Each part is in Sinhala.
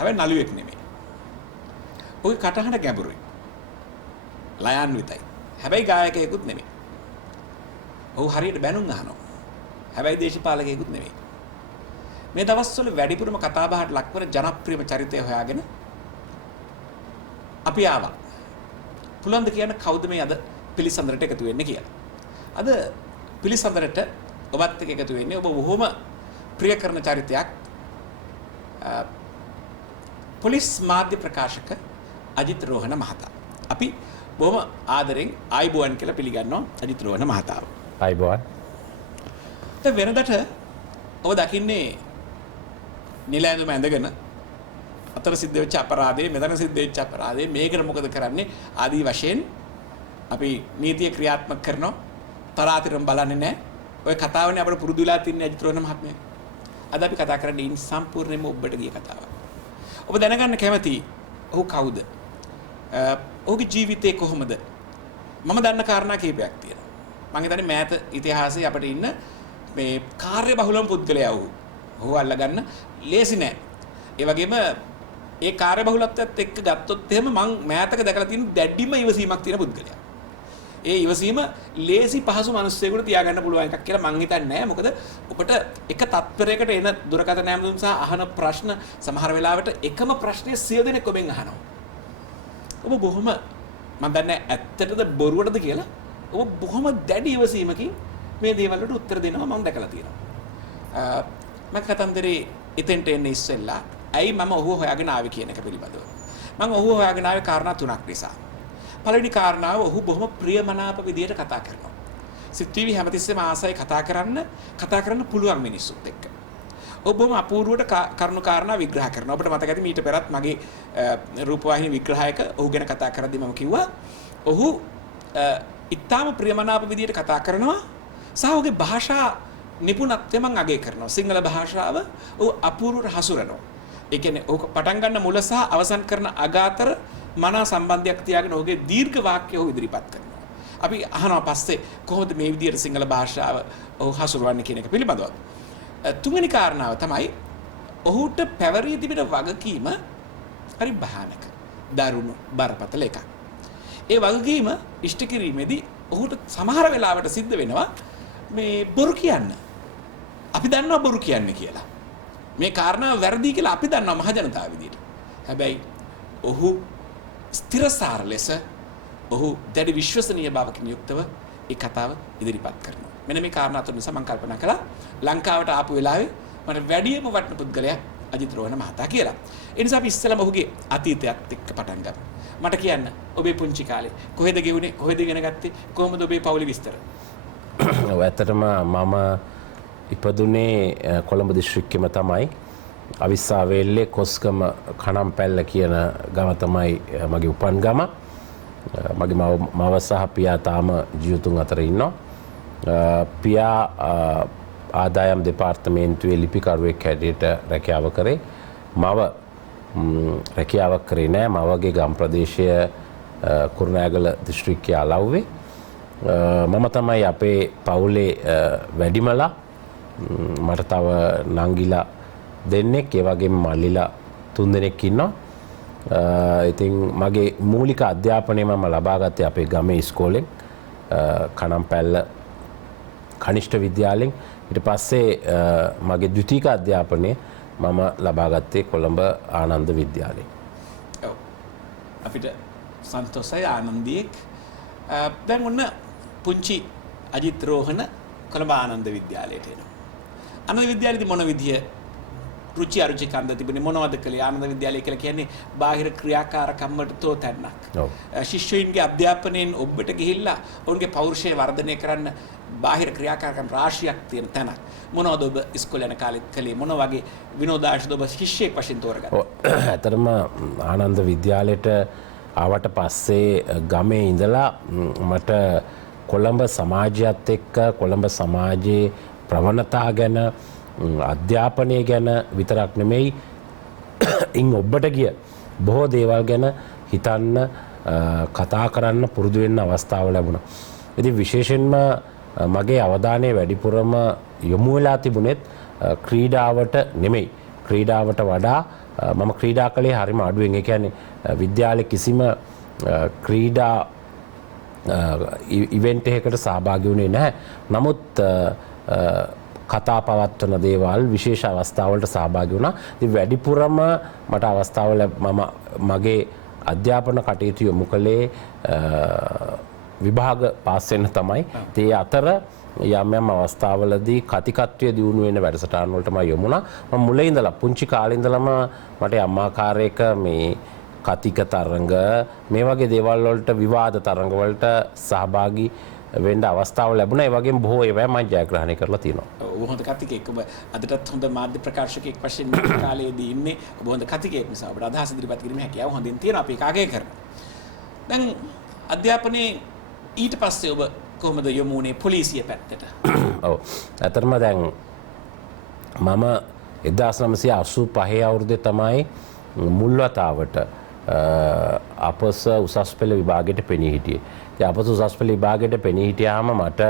හැබැයි නළුවෙක් නෙමෙයි. ඔය කටහඬ ගැඹුරුයි. ලයාන්විතයි. හැබැයි ගායකයෙකුත් නෙමෙයි. ඔහු හරියට බැනුම් අහනවා. හැබැයි දේශපාලකයෙකුත් නෙමෙයි. මේ දවස්වල වැඩිපුරම කතාබහට ලක්වන ජනප්‍රියම චරිතය හොයාගෙන අපි ආවා. පුළුවන් ද කියන්න කවුද මේ අද පිළිසඳරට එකතු වෙන්නේ කියලා. අද පිළිසඳරට ඔබත් එක්ක එකතු වෙන්නේ ඔබ බොහොම ප්‍රිය කරන චරිතයක්. පොලිස් මාධ්‍ය ප්‍රකාශක අජිත් රෝහණ මහතා. අපි බොහොම ආදරෙන් ආයිබෝවන් කියලා පිළිගන්නවා අජිත් රෝහණ මහතාව. ආයිබෝවන්. දැන් වෙනදට ඔබ දකින්නේ නිල ඇඳුම ඇඳගෙන අතර සිද්ධ වෙච්ච අපරාධේ මෙතන සිද්ධ වෙච්ච අපරාධේ මේකට මොකද කරන්නේ ආදී වශයෙන් අපි නීතිය ක්‍රියාත්මක කරනවා තරාතිරම බලන්නේ නැහැ. ඔය කතාවනේ අපිට පුරුදු වෙලා තින්නේ අජිත් රෝහණ මහත්මයා. අද අපි කතා කරන්නේ ඉන් සම්පූර්ණයෙන්ම ඔබට ගිය කතාවක්. ඔබ දැනගන්න කැමති ඔහු කවුද? ඔහුගේ ජීවිතේ කොහොමද? මම දන්න කාරණා කීපයක් තියෙනවා. මම හිතන්නේ මෑත ඉතිහාසයේ අපිට ඉන්න මේ කාර්ය බහුලම පුද්ගලයා ඔහු අල්ලගන්න ලේසි නෑ. ඒ වගේම ඒ කාර්ය බහුලත්වයත් එක්ක ගත්තොත් එහෙම මං මෑතක දැකලා තියෙන දැඩිම ඉවසීමක් තියෙන පුද්ගලයා. ඒ ඉවසීම ලේසි පහසු මිනිස්සුෙකුට තියාගන්න පුළුවන් එකක් කියලා මං හිතන්නේ නෑ. මොකද ඔබට එක තත්පරයකට එන දුරකථන ඇමතුම් සහ අහන ප්‍රශ්න සමහර වෙලාවට එකම ප්‍රශ්නේ 100 දෙනෙක් ඔබෙන් අහනවා. ඔබ බොහොම මම දන්නේ ඇත්තටද බොරුවටද කියලා ඔබ බොහොම දැඩි ඉවසීමකින් මේ දේවල් වලට උත්තර දෙනවා මම දැකලා තියෙනවා. මම කතන්දරේ එතෙන්ට එන්නේ ඉස්සෙල්ලා ඇයි මම ඔහු හොයාගෙන ආවේ කියන එක පිළිබඳව. මම ඔහු හොයාගෙන ආවේ කාරණා තුනක් නිසා. පළවෙනි කාරණාව ඔහු බොහොම ප්‍රියමනාප විදියට කතා කරනවා. සිත්විවි හැමතිස්සෙම ආසයි කතා කරන්න පුළුවන් මිනිස්සුත් එක්ක. ඔබ බොහොම අපූර්වවට කරුණු කාරණා විග්‍රහ කරනවා. ඔබට මතක ඇති මීට පෙරත් මගේ රූපවාහිනී විග්‍රහයක ඔහු ගැන කතා කරද්දී මම කිව්වා ඔහු ඉතාම ප්‍රියමනාප විදියට කතා කරනවා සහ ඔහුගේ භාෂා නිපුණත්වය මම අගය කරනවා. සිංහල භාෂාව ඔහු අපූර්වට හසුරනවා. ඒ කියන්නේ ඔහු පටන් ගන්න මුල සහ අවසන් කරන අග අතර මනා සම්බන්ධයක් තියාගෙන ඔහුගේ දීර්ඝ වාක්‍ය ඔහු ඉදිරිපත් කරනවා. අපි අහනවා පස්සේ කොහොමද මේ විදියට සිංහල භාෂාව ඔහු හසුරවන්නේ කියන එක පිළිබඳව. තුන්වෙනි කාරණාව තමයි ඔහුට පැවරී තිබෙන වගකීම හරි භයානක දරුණු බරපතල එකක්. ඒ වගකීම ඉෂ්ට කිරීමේදී ඔහුට සමහර වෙලාවට සිද්ධ වෙනවා මේ බොරු කියන්න. අපි දන්නවා බොරු කියන්නේ කියලා. මේ කාරණාව වැරදි කියලා අපි දන්නවා මහ ජනතාව විදියට. හැබැයි ඔහු ස්ථිරසාර ලෙස ඔහු දැඩි විශ්වසනීය බවකින් යුක්තව ඒ කතාව ඉදිරිපත් කරනවා. මෙන්න මේ කාරණා තුන නිසා මම කල්පනා කළා ලංකාවට ආපු වෙලාවේ මට වැඩිම වටින පුද්ගලයා අජිත් රෝහණ මහතා කියලා. ඒ නිසා අපි ඉස්සෙල්ලාම ඔහුගේ අතීතයත් එක්ක පටන් ගමු. මට කියන්න ඔබේ පුංචි කාලේ කොහෙද ගෙවුනේ කොහෙද ඉගෙන ගත්තේ කොහොමද ඔබේ පවුලේ විස්තර? ඔව් ඇත්තටම මම ඉපදුනේ කොළඹ දිස්ත්‍රික්කෙම තමයි. අවිස්සාවේල්ලේ කොස්ගම කණම්පැල්ල කියන ගම තමයි මගේ උපන් ගම. මගේ මව සහ පියා තාම ජීවිතුන් අතර ඉන්නවා. පියා ආදායම් දෙපාර්තමේන්තුවේ ලිපිකරුවෙක් හැටියට රැකියාව කරේ. මව රැකියාවක් කරේ නෑ. මවගේ ගම් ප්‍රදේශය කුරුණෑගල දිස්ත්‍රික්කයේ අලව්වේ. මම තමයි අපේ පවුලේ වැඩිමලා. මට තව නංගිලා දෙන්නෙක් ඒ වගේම මල්ලිලා 3 දෙනෙක් ඉන්නවා. ඉතින් මගේ මූලික අධ්‍යාපනය මම ලබා ගත්තේ අපේ ගමේ ඉස්කෝලෙන් කණම්පැල්ල කනිෂ්ඨ විද්‍යාලයෙන්. ඊට පස්සේ මගේ ද්විතීක අධ්‍යාපනය මම ලබා ගත්තේ කොළඹ ආනන්ද විද්‍යාලයෙන්. ඔව්. අපිට සන්තෝෂයි ආනන්දියෙක්. දැන් ඔන්න පුංචි අජිත් රෝහණ කොළඹ ආනන්ද විද්‍යාලයට එනවා. ආනන්ද විද්‍යාලයේදී මොන විදිය රුචි අරුචි කන්ද තිබුණේ මොනවද කළේ? ආනන්ද විද්‍යාලය කියලා කියන්නේ බාහිර ක්‍රියාකාරකම් වලට තෝතැන්නක්. ශිෂ්‍යයින්ගේ අධ්‍යාපනයෙන් ඔබට ගිහිල්ලා ඔවුන්ගේ පෞරුෂය වර්ධනය කරන්න බාහිර ක්‍රියාකාරකම් රාශියක් තියෙන තැනක්. මොනවද ඔබ ඉස්කෝලේ යන කාලෙත් කළේ? මොන වගේ විනෝදාංශද ඔබ ශිෂ්‍යයෙක් වශයෙන් තෝරගත්තේ? ඇත්තටම ආනන්ද විද්‍යාලයට ආවට පස්සේ ගමේ ඉඳලා මට කොළඹ සමාජයත් එක්ක කොළඹ සමාජයේ ප්‍රවණතා ගැන අධ්‍යාපනය ගැන විතරක් නෙමෙයි ඉන් ඔබට ගිය බොහෝ දේවල් ගැන හිතන්න කතා කරන්න පුරුදු වෙන්න අවස්ථාව ලැබුණා. ඉතින් විශේෂයෙන්ම මගේ අවධානය වැඩිපුරම යොමු වෙලා තිබුණෙත් ක්‍රීඩාවට නෙමෙයි. ක්‍රීඩාවට වඩා මම ක්‍රීඩා කළේ හරිම අඩුවෙන්. ඒ කියන්නේ විද්‍යාලේ කිසිම ක්‍රීඩා ඉවෙන්ට් එකකට සහභාගී වුණේ නැහැ. නමුත් කතා පවත්වන දේවල් විශේෂ අවස්ථාවලට සහභාගී වුණා. ඉතින් වැඩිපුරම මට අවස්ථාවල මම මගේ අධ්‍යාපන කටයුතු යොමු කළේ විභාග පාස් වෙන්න තමයි. ඒ අතර යම් යම් අවස්ථාවලදී කතිකත්වයේ දියුණු වෙන වැඩසටහන් වලට මම යොමු වුණා. මම මුලින් ඉඳලා පුංචි කාලේ ඉඳලම මට අම්මාකාරයක මේ කතික තරඟ මේ වගේ දේවල් වලට විවාද තරඟ වලට සහභාගී වෙන්න අවස්ථාව ලැබුණා. ඒ වගේම බොහෝ ඒවා මම ජයග්‍රහණය කරලා තියෙනවා. ඔබ හොඳ කතිකෙක්. ඔබ අදටත් හොඳ මාධ්‍ය ප්‍රකාශකයෙක් වශයෙන් මේ කාලේදී ඉන්නේ. ඔබ හොඳ කතිකයෙක් නිසා ඔබට අදහස් ඉදිරිපත් කිරීමේ හැකියාව හොඳින් තියෙනවා. අපි ඒක අගය කරනවා. දැන් අධ්‍යාපනයේ ඊට පස්සේ ඔබ කොහොමද යොමු වුණේ පොලිසිය පැත්තට? ඔව්. ඇත්තටම දැන් මම 1985 අවුරුද්දේ තමයි මුල් වතාවට අපස උසස් පෙළ විභාගයට පෙනී හිටියේ. ඉතින් අපස උසස් පෙළ විභාගයට පෙනී හිටියාම මට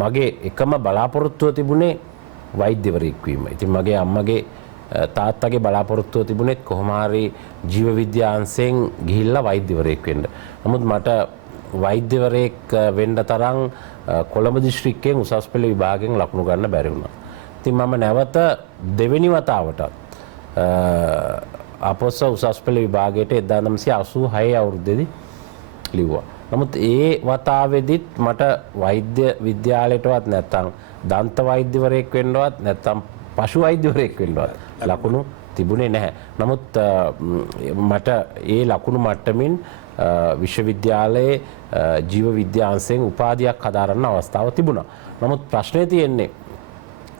මගේ එකම බලාපොරොත්තුව තිබුණේ වෛද්‍යවරයෙක් වීම. ඉතින් මගේ අම්මගේ තාත්තගේ බලාපොරොත්තුව තිබුණෙත් කොහොම හරි ජීව විද්‍යාංශයෙන් ගිහිල්ලා වෛද්‍යවරයෙක් වෙන්න. නමුත් මට වෛද්‍යවරයෙක් වෙන්න තරම් කොළඹ දිස්ත්‍රික්කයෙන් උසස් පෙළ විභාගයෙන් ලකුණු ගන්න බැරි වුණා. ඉතින් මම නැවත දෙවෙනි වතාවටත් අපොස උසස් පෙළ විභාගයට 1986 අවුරුද්දේදී ලිව්වා. නමුත් ඒ වතාවේදීත් මට වෛද්‍ය විද්‍යාලයටවත් නැත්තම් දන්ත වෛද්‍යවරයෙක් වෙන්නවත් නැත්තම් පශු වෛද්‍යවරයෙක් වෙන්නවත් ලකුණු තිබුණේ නැහැ. නමුත් මට ඒ ලකුණු මට්ටමින් විශ්වවිද්‍යාලයේ ජීව විද්‍යාංශයෙන් උපාධියක් හදාරන්න අවස්ථාව තිබුණා. නමුත් ප්‍රශ්නේ තියෙන්නේ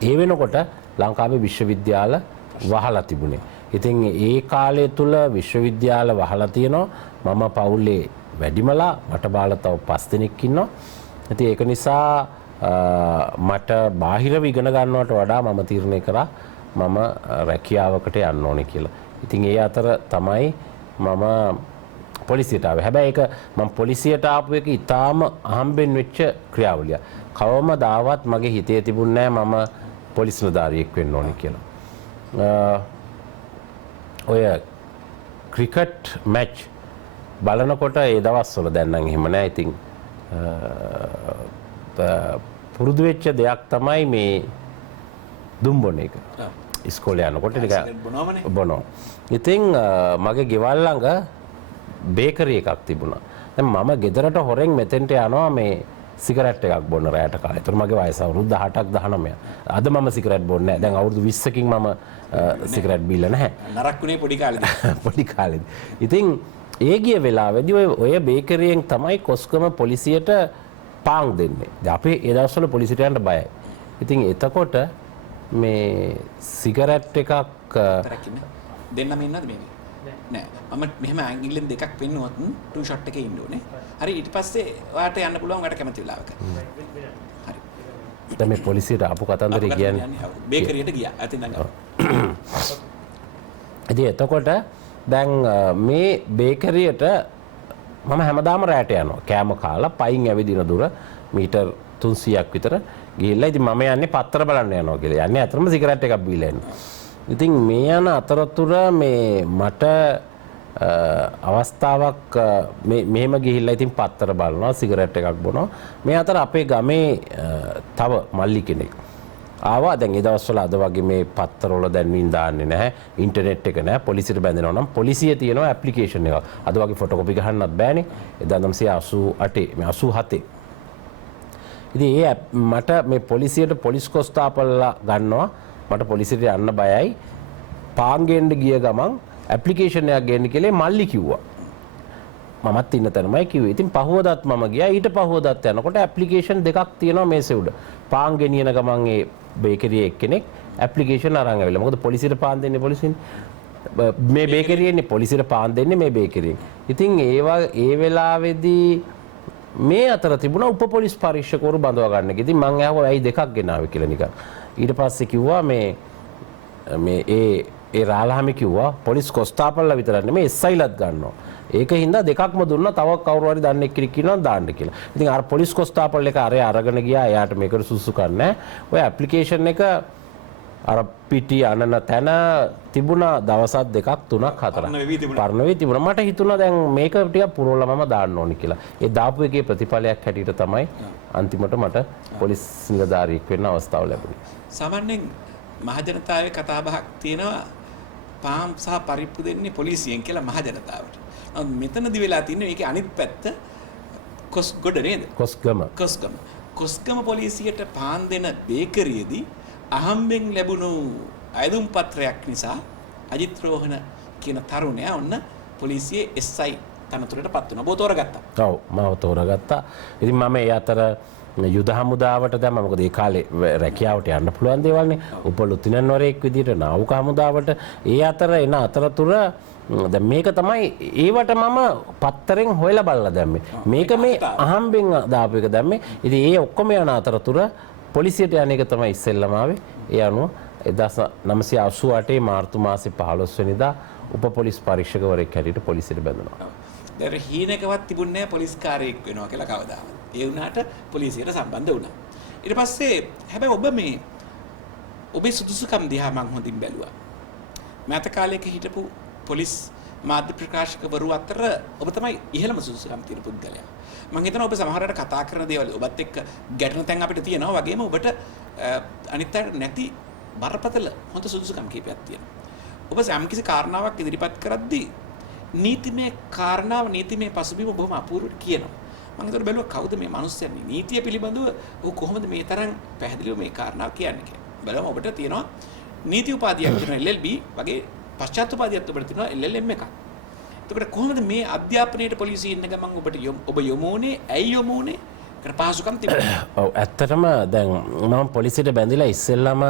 ඒ වෙනකොට ලංකාවේ විශ්වවිද්‍යාල වහලා තිබුණේ. ඉතින් ඒ කාලය තුල විශ්වවිද්‍යාල වහලා තියෙනවා. මම පවුලේ වැඩිමලා මට බාලා තව 5 දෙනෙක් ඉන්නවා. ඉතින් ඒක නිසා මට බාහිරව ඉගෙන ගන්නවට වඩා මම තීරණය කරා මම රැකියාවකට යන්න ඕනේ කියලා. ඉතින් ඒ අතර තමයි මම පොලිසියට ආවේ. හැබැයි ඒක මම පොලිසියට ආපු එක ඉතාම අහම්බෙන් වෙච්ච ක්‍රියාවලියක්. කවමදාවත් මගේ හිතේ තිබුණේ නැහැ මම පොලිස් නිලධාරියෙක් වෙන්න ඕනේ කියලා. ඔය ක්‍රිකට් මැච් බලනකොට ඒ දවස්වල දැන් නම් එහෙම නැහැ. ඉතින් පුරුදු වෙච්ච දෙයක් තමයි මේ දුම් බොන එක. ඉස්කෝලේ යනකොට ටික බොනවා. ඉතින් මගේ ගෙවල් ළඟ බේකරි එකක් තිබුණා. දැන් මම ගෙදරට හොරෙන් මෙතෙන්ට යනවා මේ සිගරට් එකක් බොන්න රැයට කාලේ. ඒතර මගේ වයස අවුරුදු 18ක් 19ක්. අද මම සිගරට් බොන්නේ නැහැ. දැන් අවුරුදු 20කින් මම සිගරට් බීලා නැහැ. නරක්ුනේ පොඩි කාලේදී. පොඩි කාලේදී. ඉතින් ඒ ගිය වෙලාවේදී ඔය බේකරියෙන් තමයි කොස්කම පොලිසියට පාන් දෙන්නේ. දැන් අපි ඒ දවස්වල පොලිසියට යන්න බයයි. ඉතින් එතකොට මේ සිගරට් එකක් දෙන්නම ඉන්නවද මේක? නෑ. මම මෙහෙම ඇඟිල්ලෙන් දෙකක් පෙන්නුවොත් ටූ ෂොට් එකේ ඉන්න ඕනේ. හරි ඊට පස්සේ ඔයාට යන්න පුළුවන් ඔයාට කැමති වෙලාවක. හරි. දැන් මේ පොලිසියට ආපු කතන්දරේ කියන්නේ බේකරියට ගියා. අතින් නම්. ඉතින් එතකොට දැන් මේ බේකරියට මම හැමදාම රැට යනවා. කෑම කාලා පයින් ඇවිදින දුර මීටර් 300ක් විතර ගිහිල්ලා ඉතින් මම යන්නේ පත්‍ර බලන්න යනවා කියලා. යන්නේ අතරම සිගරට් එකක් බීලා එනවා. ඉතින් මේ යන අතරතුර මේ මට අවස්ථාවක් මෙහෙම ගිහිල්ලා ඉතින් පත්‍ර බලනවා සිගරට් එකක් බොනවා. මේ අතර අපේ ගමේ තව මල්ලි කෙනෙක් ආවා. දැන් ඒ දවස්වල අද වගේ මේ පත්තරවල දැන්වීම් දාන්නේ නැහැ. ඉන්ටර්නෙට් එක නැහැ. පොලිසියට බැඳෙනවා නම් පොලිසිය තියෙනවා ඇප්ලිකේෂන් එකක්. අද වගේ ෆොටෝකොපි ගහන්නත් බෑනේ. 1988 මේ 87. ඉතින් මට මේ පොලිසියට පොලිස් කොස්තාපල්ලා ගන්නවා. මට පොලිසියට යන්න බයයි. පාන් ගේන්න ගිය ගමන් ඇප්ලිකේෂන් එකක් ගේන්න කියලා මල්ලි කිව්වා. මමත් ඉන්න තැනමයි කිව්වේ. ඉතින් පහුවදත් මම ගියා. ඊට පහුවදත් යනකොට ඇප්ලිකේෂන් දෙකක් තියෙනවා මේසෙ උඩ. පාන් ගෙනියන ගමන් ඒ බේකරියේ එක්කෙනෙක් ඇප්ලිකේෂන් අරන් ආවිලා. මොකද පොලිසියට පාන් දෙන්නේ පොලිසියනේ. මේ බේකරියේනේ පොලිසියට පාන් දෙන්නේ මේ බේකරියෙන්. ඉතින් ඒ වෙලාවේදී මේ අතර තිබුණා උපපොලිස් පරීක්ෂකවරු බඳවා ගන්න. ඉතින් මං ඇහුවා ඇයි දෙකක් ගෙනාවේ කියලා නිකන්. ඊට පස්සේ කිව්වා මේ ඒ රාලහාමි කිව්වා පොලිස් කොස්තාපල්ලා විතරක් නෙමෙයි SIලත් ගන්නවා. ඒක හින්දා දෙකක්ම දුන්නා. තව කවුරු හරි දන්නේ කෙනෙක් ඉන්නවා දාන්න කියලා. ඉතින් අර පොලිස් කොස්තාපල් එක අරගෙන ගියා. එයාට මේකට සුසුකම් නැහැ. ඔය ඇප්ලිකේෂන් එක අර පිටි අනන තැන තිබුණා දවසක් දෙකක් තුනක් හතරක් පරණ වෙවි තිබුණා. මට හිතුණා දැන් මේක ටිකක් පුරවලා මම දාන්න ඕනි කියලා. ඒ දාපු එකේ ප්‍රතිඵලයක් හැටියට තමයි අන්තිමට මට පොලිස් නිලධාරියෙක් වෙන්න අවස්ථාව ලැබුණේ. සාමාන්‍යයෙන් මහජනතාවේ කතාබහක් තියෙනවා පාම් සහ පරිප්පු දෙන්නේ පොලිසියෙන් කියලා මහජනතාවට. මෙතනදි වෙලා තින්නේ මේකේ අනිත් පැත්ත කොස්ගොඩ නේද? කොස්ගම පොලිසියට පාන් දෙන බේකරියේදී අහම්බෙන් ලැබුණු අයදුම් පත්‍රයක් නිසා අජිත් රෝහණ කියන තරුණයා ඔන්න පොලිසියේ SI තනතුරට පත් වුණා. ඔබ තෝරගත්තා. ඔව් මාව තෝරගත්තා. ඉතින් මම ඒ අතර යුද හමුදාවට දැම්ම. මොකද ඒ කාලේ රැකියාවට යන්න පුළුවන් දේවල්නේ. උපලුතිනන්වරයෙක් විදිහට නාවික හමුදාවට ඒ අතර එන අතරතුර දැන් මේක තමයි ඒවට මම පත්තරෙන් හොයලා බලලා දැම්මේ. මේක මේ අහම්බෙන් දාපු එක දැම්මේ. ඉතින් ඒ ඔක්කොම යන අතරතුර පොලිසියට යන එක තමයි ඉස්සෙල්ලම ආවේ. ඒ අනුව 1988 මාර්තු මාසේ 15 වෙනිදා උප පොලිස් පරීක්ෂකවරයෙක් හැටියට පොලිසියට බැඳුණා. දැන් හීනකවත් තිබුණේ නැහැ පොලිස් කාර්යයක් වෙනවා කියලා කවදාවත්. ඒ වුණාට පොලිසියට සම්බන්ධ වුණා. ඊට පස්සේ හැබැයි ඔබ මේ ඔබේ සුදුසුකම් දිහා මම හොඳින් බැලුවා. මෑත කාලයක හිටපු පොලිස් මාධ්‍ය ප්‍රකාශකවරු අතර ඔබ තමයි ඉහළම සුදුසුකම් තියෙන පුද්ගලයා. මම හිතනවා ඔබ සමහරවිට කතා කරන දේවල් ඔබත් එක්ක ගැටෙන තැන් අපිට තියෙනවා වගේම ඔබට අනිත් අයට නැති බරපතල හොඳ සුදුසුකම් කීපයක් තියෙනවා. ඔබ යම්කිසි කාරණාවක් ඉදිරිපත් කරද්දී නීතිමය කාරණාව නීතිමය පසුබිම බොහොම අපූර්වට කියනවා. මම හිතුවා බැලුවා කවුද මේ මිනිස්සයා මේ නීතිය පිළිබඳව ඔහු කොහොමද මේ තරම් පැහැදිලිව මේ කාරණාව කියන්නේ කියලා. බලමු ඔබට තියෙනවා නීති උපාධියක් තියෙනවා LLB වගේ පශ්චාත් උපාධියක් ඔබට තියෙනවා LLM එකක්. එතකොට කොහොමද මේ අධ්‍යාපනයේ පොලිසිය ඉන්න ගමන් ඔබට ඔබ යොමුනේ ඇයි යොමුනේ කර පහසුකම් තිබුණා? ඔව් ඇත්තටම දැන් මම පොලිසියට බැඳිලා ඉස්සෙල්ලාම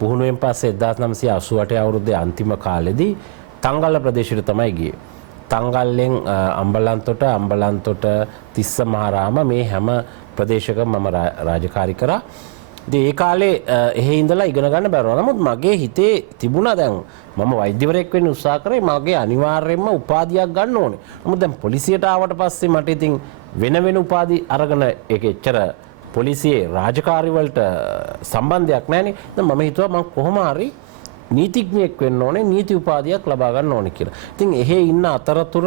පුහුණුවෙන් පස්සේ 1988 අවුරුද්දේ අන්තිම කාලෙදී තංගල්ල ප්‍රදේශයට තමයි ගියේ. තංගල්ලෙන් අම්බලන්තොට තිස්ස මහරාම මේ හැම ප්‍රදේශකම මම රාජකාරී කරා. ඉතින් ඒ කාලේ එහෙ ඉඳලා ඉගෙන ගන්න බැරුණා. නමුත් මගේ හිතේ තිබුණා දැන් මම වෛද්‍යවරයෙක් වෙන්න උත්සාහ කරේ මගේ අනිවාර්යයෙන්ම උපාධියක් ගන්න ඕනේ. නමුත් දැන් පොලිසියට ආවට පස්සේ මට ඉතින් වෙන උපාධි අරගෙන ඒක එච්චර පොලිසියේ රාජකාරි වලට සම්බන්ධයක් නැහැනේ. දැන් මම හිතුවා මම කොහොම හරි නීතිඥයෙක් වෙන්න ඕනේ, නීති උපාධියක් ලබා ගන්න ඕනේ කියලා. ඉතින් එහෙ ඉන්න අතරතුර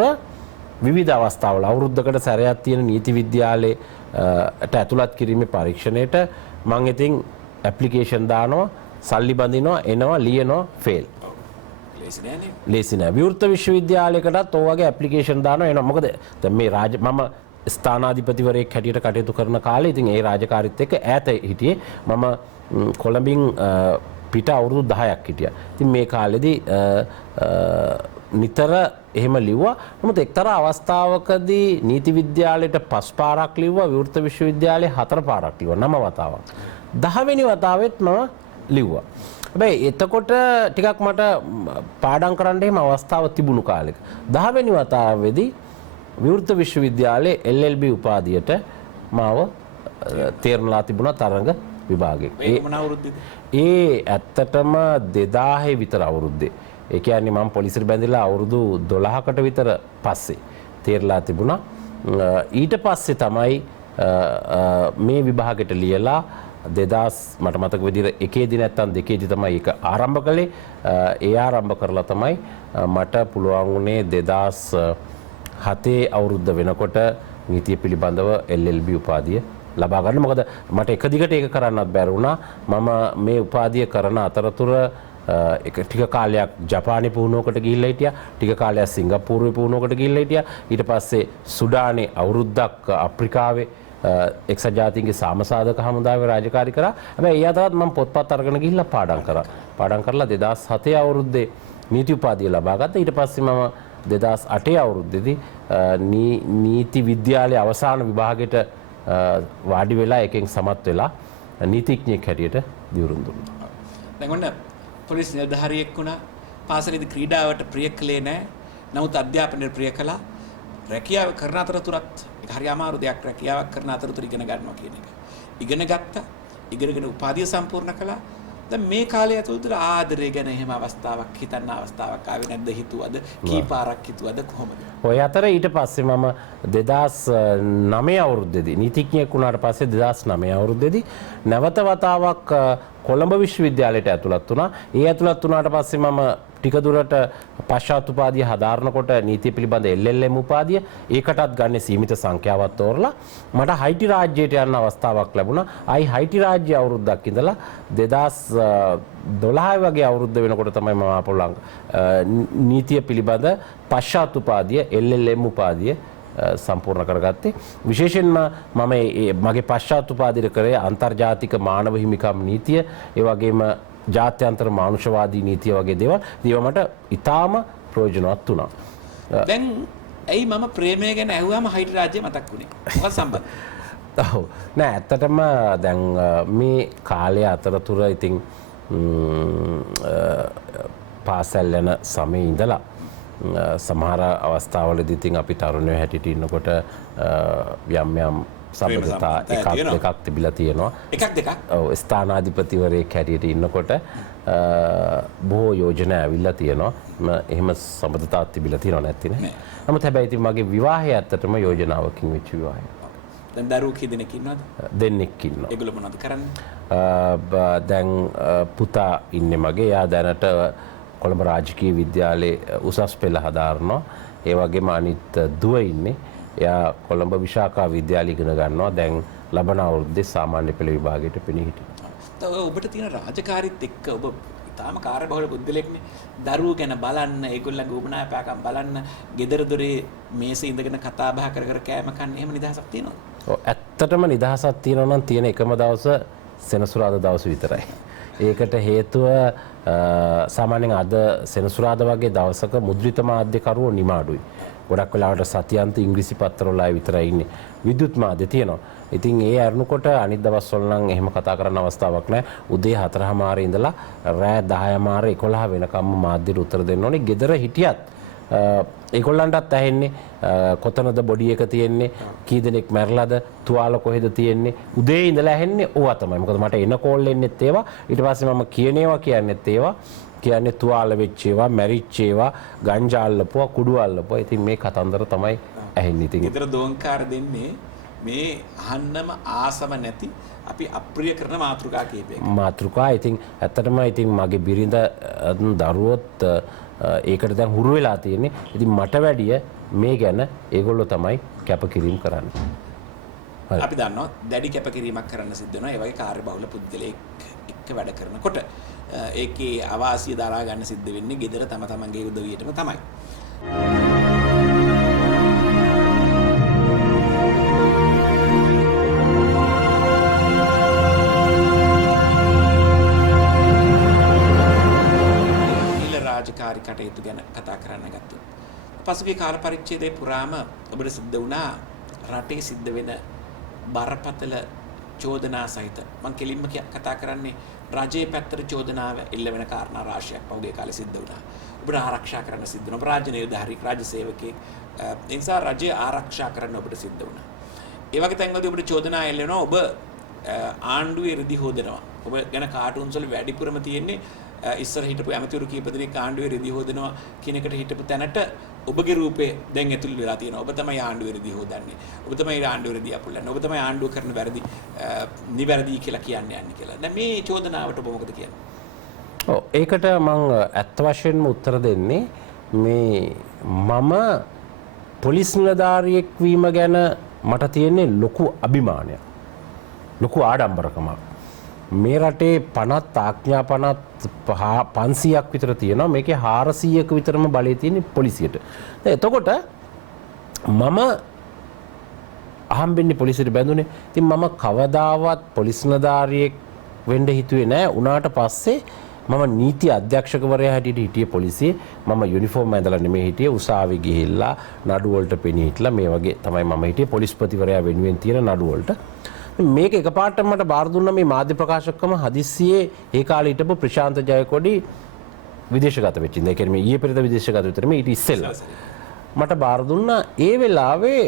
විවිධ අවස්ථාවල අවුරුද්දකට සැරයක් තියෙන නීති විද්‍යාලයට ඇතුළත් කිරීමේ පරීක්ෂණයට මම ඉතින් ඇප්ලිකේෂන් දානවා, සල්ලි බඳිනවා, එනවා, ලියනවා, ෆේල්. ලේසි නෑ. විවෘත විශ්වවිද්‍යාලයකටත් ඔය වගේ ඇප්ලිකේෂන් දානවා එනවා. මොකද දැන් මේ මම ස්ථානාධිපතිවරයෙක් හැටියට කටයුතු කරන කාලේ ඉතින් ඒ රාජකාරීත් එක්ක ඈත හිටියේ. මම කොළඹින් පිට අවුරුදු 10ක් හිටියා. ඉතින් මේ කාලෙදී නිතර එහෙම ලිව්වා. නමුත් එක්තරා අවස්ථාවකදී නීති විද්‍යාලයට 5 පාරක් ලිව්වා, විවෘත විශ්වවිද්‍යාලයේ 4 පාරක් ලිව්වා. 9 වතාවක්. 10 වෙනි වතාවෙත් මම ලිව්වා. හැබැයි එතකොට ටිකක් මට පාඩම් කරන්න එහෙම අවස්ථාව තිබුණු කාලෙක. 10 වෙනි වතාවේදී විවෘත විශ්වවිද්‍යාලයේ LLB උපාධියට මාව තේරණලා තිබුණා තරඟ විභාගයේ. ඒ ඇත්තටම 2000 විතර අවුරුද්දේ. ඒ කියන්නේ මම පොලිසියට බැඳිලා අවුරුදු 12කට විතර පස්සේ තේරලා තිබුණා. ඊට පස්සේ තමයි මේ විභාගෙට ලියලා 2000 මට මතක විදිහට එකේදී නැත්තම් දෙකේදී තමයි ඒක ආරම්භ කළේ. ඒ ආරම්භ කරලා තමයි මට පුළුවන් වුණේ 2007 අවුරුද්ද වෙනකොට නීතිය පිළිබඳව LLB උපාධිය ලබා ගන්න. මොකද මට එක දිගට ඒක කරන්නත් බැරි වුණා. මම මේ උපාධිය කරන අතරතුර ටික කාලයක් ජපානයේ පුහුණුවකට ගිහිල්ලා හිටියා. ටික කාලයක් සිංගප්පූරුවේ පුහුණුවකට ගිහිල්ලා හිටියා. ඊට පස්සේ සුඩානේ අවුරුද්දක් අප්‍රිකාවේ එක්සත් ජාතීන්ගේ සාමසාධක හමුදාවේ රාජකාරී කරා. හැබැයි ඒ අතරත් මම පොත්පත් අරගෙන ගිහිල්ලා පාඩම් කරා. පාඩම් කරලා 2007 අවුරුද්දේ නීති උපාධිය ලබා ගත්තා. ඊට පස්සේ මම 2008 අවුරුද්දේදී නීති විද්‍යාලයේ අවසාන විභාගෙට වාඩි වෙලා එකෙන් සමත් වෙලා නීතිඥයෙක් හැටියට දියුරුම් දුන්නා. දැන් ඔන්න පොලිස් නිලධාරියෙක් වුණා. පාසලේදී ක්‍රීඩාවට ප්‍රිය කළේ නැහැ. නමුත් අධ්‍යාපනයට ප්‍රිය කළා. රැකියාව කරන අතරතුරත් ඒක හරි අමාරු දෙයක් රැකියාවක් කරන අතරතුර ඉගෙන ගන්නවා කියන එක. ඉගෙන ගත්තා. ඉගෙනගෙන උපාධිය සම්පූර්ණ කළා. දැන් මේ කාලය ඇතුළත ආදරය ගැන එහෙම අවස්ථාවක් හිතන්න අවස්ථාවක් ආවේ නැද්ද? හිතුවද? කී පාරක් හිතුවද කොහොමද? ඔය අතර ඊට පස්සේ මම 2009 අවුරුද්දේදී නීතිඥයෙක් වුණාට පස්සේ 2009 අවුරුද්දේදී නැවත වතාවක් කොළඹ විශ්වවිද්‍යාලයට ඇතුළත් වුණා. ඒ ඇතුළත් වුණාට පස්සේ මම ටික දුරට පශ්චාත් උපාධිය හදාරනකොට නීතිය පිළිබඳ LLM උපාධිය ඒකටත් ගන්න සීමිත සංඛ්‍යාවක් තෝරලා මට හයිටි රාජ්‍යයට යන්න අවස්ථාවක් ලැබුණා. ආයි හයිටි රාජ්‍ය අවුරුද්දක් ඉඳලා 2012 වගේ අවුරුද්ද වෙනකොට තමයි මම ආපොලංග නීතිය පිළිබඳ පශ්චාත් උපාධිය LLM උපාධිය සම්පූර්ණ කරගත්තේ. විශේෂයෙන්ම මම මගේ පශ්චාත් උපාධිය කරේ අන්තර්ජාතික මානව හිමිකම් නීතිය, ඒ වගේම ජාත්‍යන්තර මානුෂවාදී නීතිය වගේ දේවල්. ඒවා මට ඉතාම ප්‍රයෝජනවත් වුණා. දැන් ඇයි මම ප්‍රේමය ගැන ඇහුවාම හයිටි රාජ්‍ය මතක් වුණේ? මොකක්ද සම්බන්ධය? ඔව් නෑ ඇත්තටම දැන් මේ කාලය අතරතුර ඉතින් පාසල් යන සමයේ ඉඳලා සමහර අවස්ථාවලදී ඉතින් අපි තරුණයෝ හැටියට ඉන්නකොට යම් යම් සම්බන්ධතා එකක් දෙකක් තිබිලා තියෙනවා. එකක් දෙකක්? ඔව් ස්ථානාධිපතිවරයෙක් හැටියට ඉන්නකොට බොහෝ යෝජනා ඇවිල්ලා තියෙනවා. එහෙම සම්බන්ධතාවක් තිබිලා තියෙනව නැති නේ. නමුත් හැබැයි ඉතින් මගේ විවාහය ඇත්තටම යෝජනාවකින් වෙච්ච විවාහයක්. දැන් දරුවෝ කී දෙනෙක් ඉන්නවද? දෙන්නෙක් ඉන්නවා. ඒගොල්ලෝ මොනවද කරන්නේ? දැන් පුතා ඉන්නේ මගේ. එයා දැනට කොළඹ රාජකීය විද්‍යාලයේ උසස් පෙළ හදාරනවා. ඒ වගේම අනිත් දුව ඉන්නේ. එයා කොළඹ විශාඛා විද්‍යාලය ඉගෙන ගන්නවා. දැන් ලබන අවුරුද්දේ සාමාන්‍ය පෙළ විභාගයට පෙනී හිටිනවා. ඔබට තියෙන රාජකාරීත් එක්ක ඔබ ඉතාම කාර්යබහුල පුද්ගලෙක්නේ. දරුවෝ ගැන බලන්න, ඒගොල්ලන්ගේ උමනා පැකම් බලන්න, ගෙදර දොරේ මේසේ ඉඳගෙන කතා බහ කර කර කෑම කන්න එහෙම නිදහසක් තියෙනවද? ඔව් ඇත්තටම නිදහසක් තියෙනවා නම් තියෙන එකම දවස සෙනසුරාදා දවස විතරයි. ඒකට හේතුව සාමාන්‍යයෙන් අද සෙනසුරාදා වගේ දවසක මුද්‍රිත මාධ්‍යකරුවෝ නිමාඩුයි. ගොඩක් වෙලාවට සතියන්ත ඉංග්‍රීසි පත්තරවල අය විතරයි ඉන්නේ. විද්‍යුත් මාධ්‍ය තියෙනවා. ඉතින් ඒ අරනකොට අනිත් දවස්වල නම් එහෙම කතා කරන්න අවස්ථාවක් නැහැ. උදේ 4:00 ඉඳලා රෑ 10:00 11 වෙනකම්ම මාධ්‍යට උත්තර දෙන්න ඕනේ. ගෙදර හිටියත් ඒගොල්ලන්ටත් ඇහෙන්නේ කොතනද බොඩි එක තියෙන්නේ, කී දෙනෙක් මැරලාද, තුවාල කොහෙද තියෙන්නේ, උදේ ඉඳලා ඇහෙන්නේ ඕවා තමයි. මොකද මට එන කෝල් එන්නෙත් ඒවා, ඊට පස්සේ මම කියන ඒවා කියන්නෙත් ඒවා. කියන්නේ තුවාල වෙච්ච ඒවා, මැරිච්ච ඒවා, ගංජා අල්ලපුවා, කුඩු අල්ලපුවා. ඉතින් මේ කතන්දර තමයි ඇහෙන්නේ. ඉතින් ඊතර දෝංකාර දෙන්නේ මේ අහන්නම ආසම නැති අපි අප්‍රිය කරන මාතෘකා කීපයක්. මාතෘකා ඉතින් ඇත්තටම ඉතින් මගේ බිරිඳ දරුවොත් ඒකට දැන් හුරු වෙලා තියෙන්නේ. ඉතින් මට වැඩිය මේ ගැන ඒගොල්ලෝ තමයි කැපකිරීම කරන්නේ. අපි දන්නවා දැඩි කැපකිරීමක් කරන්න සිද්ධ වෙනවා. ඒ වගේ කාර්යබහුල පුද්ගලයෙක් එක්ක වැඩ කරනකොට ඒකේ අවාසිය දරා ගන්න සිද්ධ වෙන්නේ ගෙදර තම තමන්ගේ උදවියටම තමයි. රාජකාරී කටයුතු ගැන කතා කරන්න ගත්තොත් පසුගිය කාල පරිච්ඡේදයේ පුරාම ඔබට සිද්ධ වුණා රටේ සිද්ධ වෙන බරපතල චෝදනා සහිත මම කෙලින්ම කතා කරන්නේ රජයේ පැත්තට චෝදනාව එල්ල වෙන කාරණා රාශියක් පහුගිය කාලේ සිද්ධ වුණා. ඔබට ආරක්ෂා කරන්න සිද්ධ වුණා. රාජ්‍ය නිලධාරී, රාජ්‍ය සේවකයෙක් ඒ නිසා රජය ආරක්ෂා කරන්න ඔබට සිද්ධ වුණා. ඒ වගේ තැන්වලදී ඔබට චෝදනා එල්ල වෙනවා ඔබ ආණ්ඩුවේ රිදි හොදනවා. ඔබ ගැන කාටුන්ස් වල වැඩිපුරම තියෙන්නේ ඉස්සර හිටපු ඇමතිවරු කීප දෙනෙක් ආණ්ඩුවේ රිදි හොදනවා කියන එකට හිටපු තැනට ඔබගේ රූපේ දැන් ඇතුල් වෙලා තියෙනවා. ඔබ තමයි ආණ්ඩුවේ රිදි හොදන්නේ. ඔබ තමයි ආණ්ඩුවේ රිදි අපුල්ලන්නේ. ඔබ තමයි ආණ්ඩුව කරන වැරදි නිවැරදි කියලා කියන්නේ යන්නේ කියලා. දැන් මේ චෝදනාවට ඔබ මොකද කියන්නේ? ඔව් ඒකට මම ඇත්ත වශයෙන්ම උත්තර දෙන්නේ මේ මම පොලිස් නිලධාරියෙක් වීම ගැන මට තියෙන්නේ ලොකු අභිමානයක්. ලොකු ආඩම්බරකමක්. මේ රටේ 50 ආඥා 500ක් විතර තියෙනවා. මේකේ 400ක විතරම බලය තියෙන්නේ පොලිසියට. එතකොට මම අහම්බෙන්නේ පොලිසියට බැඳුනේ. ඉතින් මම කවදාවත් පොලිස් නිලධාරියෙක් වෙන්න හිතුවේ නැහැ. උනාට පස්සේ මම නීති අධ්‍යක්ෂකවරයා හැටියට හිටියේ පොලිසියේ. මම යුනිෆෝම් ඇඳලා නෙමෙයි හිටියේ. උසාවි ගිහිල්ලා නඩු වලට පෙනී හිටලා මේ වගේ තමයි මම හිටියේ. පොලිස්පතිවරයා වෙනුවෙන් තියෙන නඩු වලට. මේක එකපාරට මට බාර දුන්නා මේ මාධ්‍ය ප්‍රකාශකකම හදිස්සියේ ඒ කාලේ හිටපු ප්‍රශාන්ත ජයකොඩි විදේශගත වෙච්ච ඉඳ. ඒ කියන්නේ ඊයේ පෙරේද විදේශගත විතර මේ ඊට ඉස්සෙල්ලා මට බාර දුන්නා. ඒ වෙලාවේ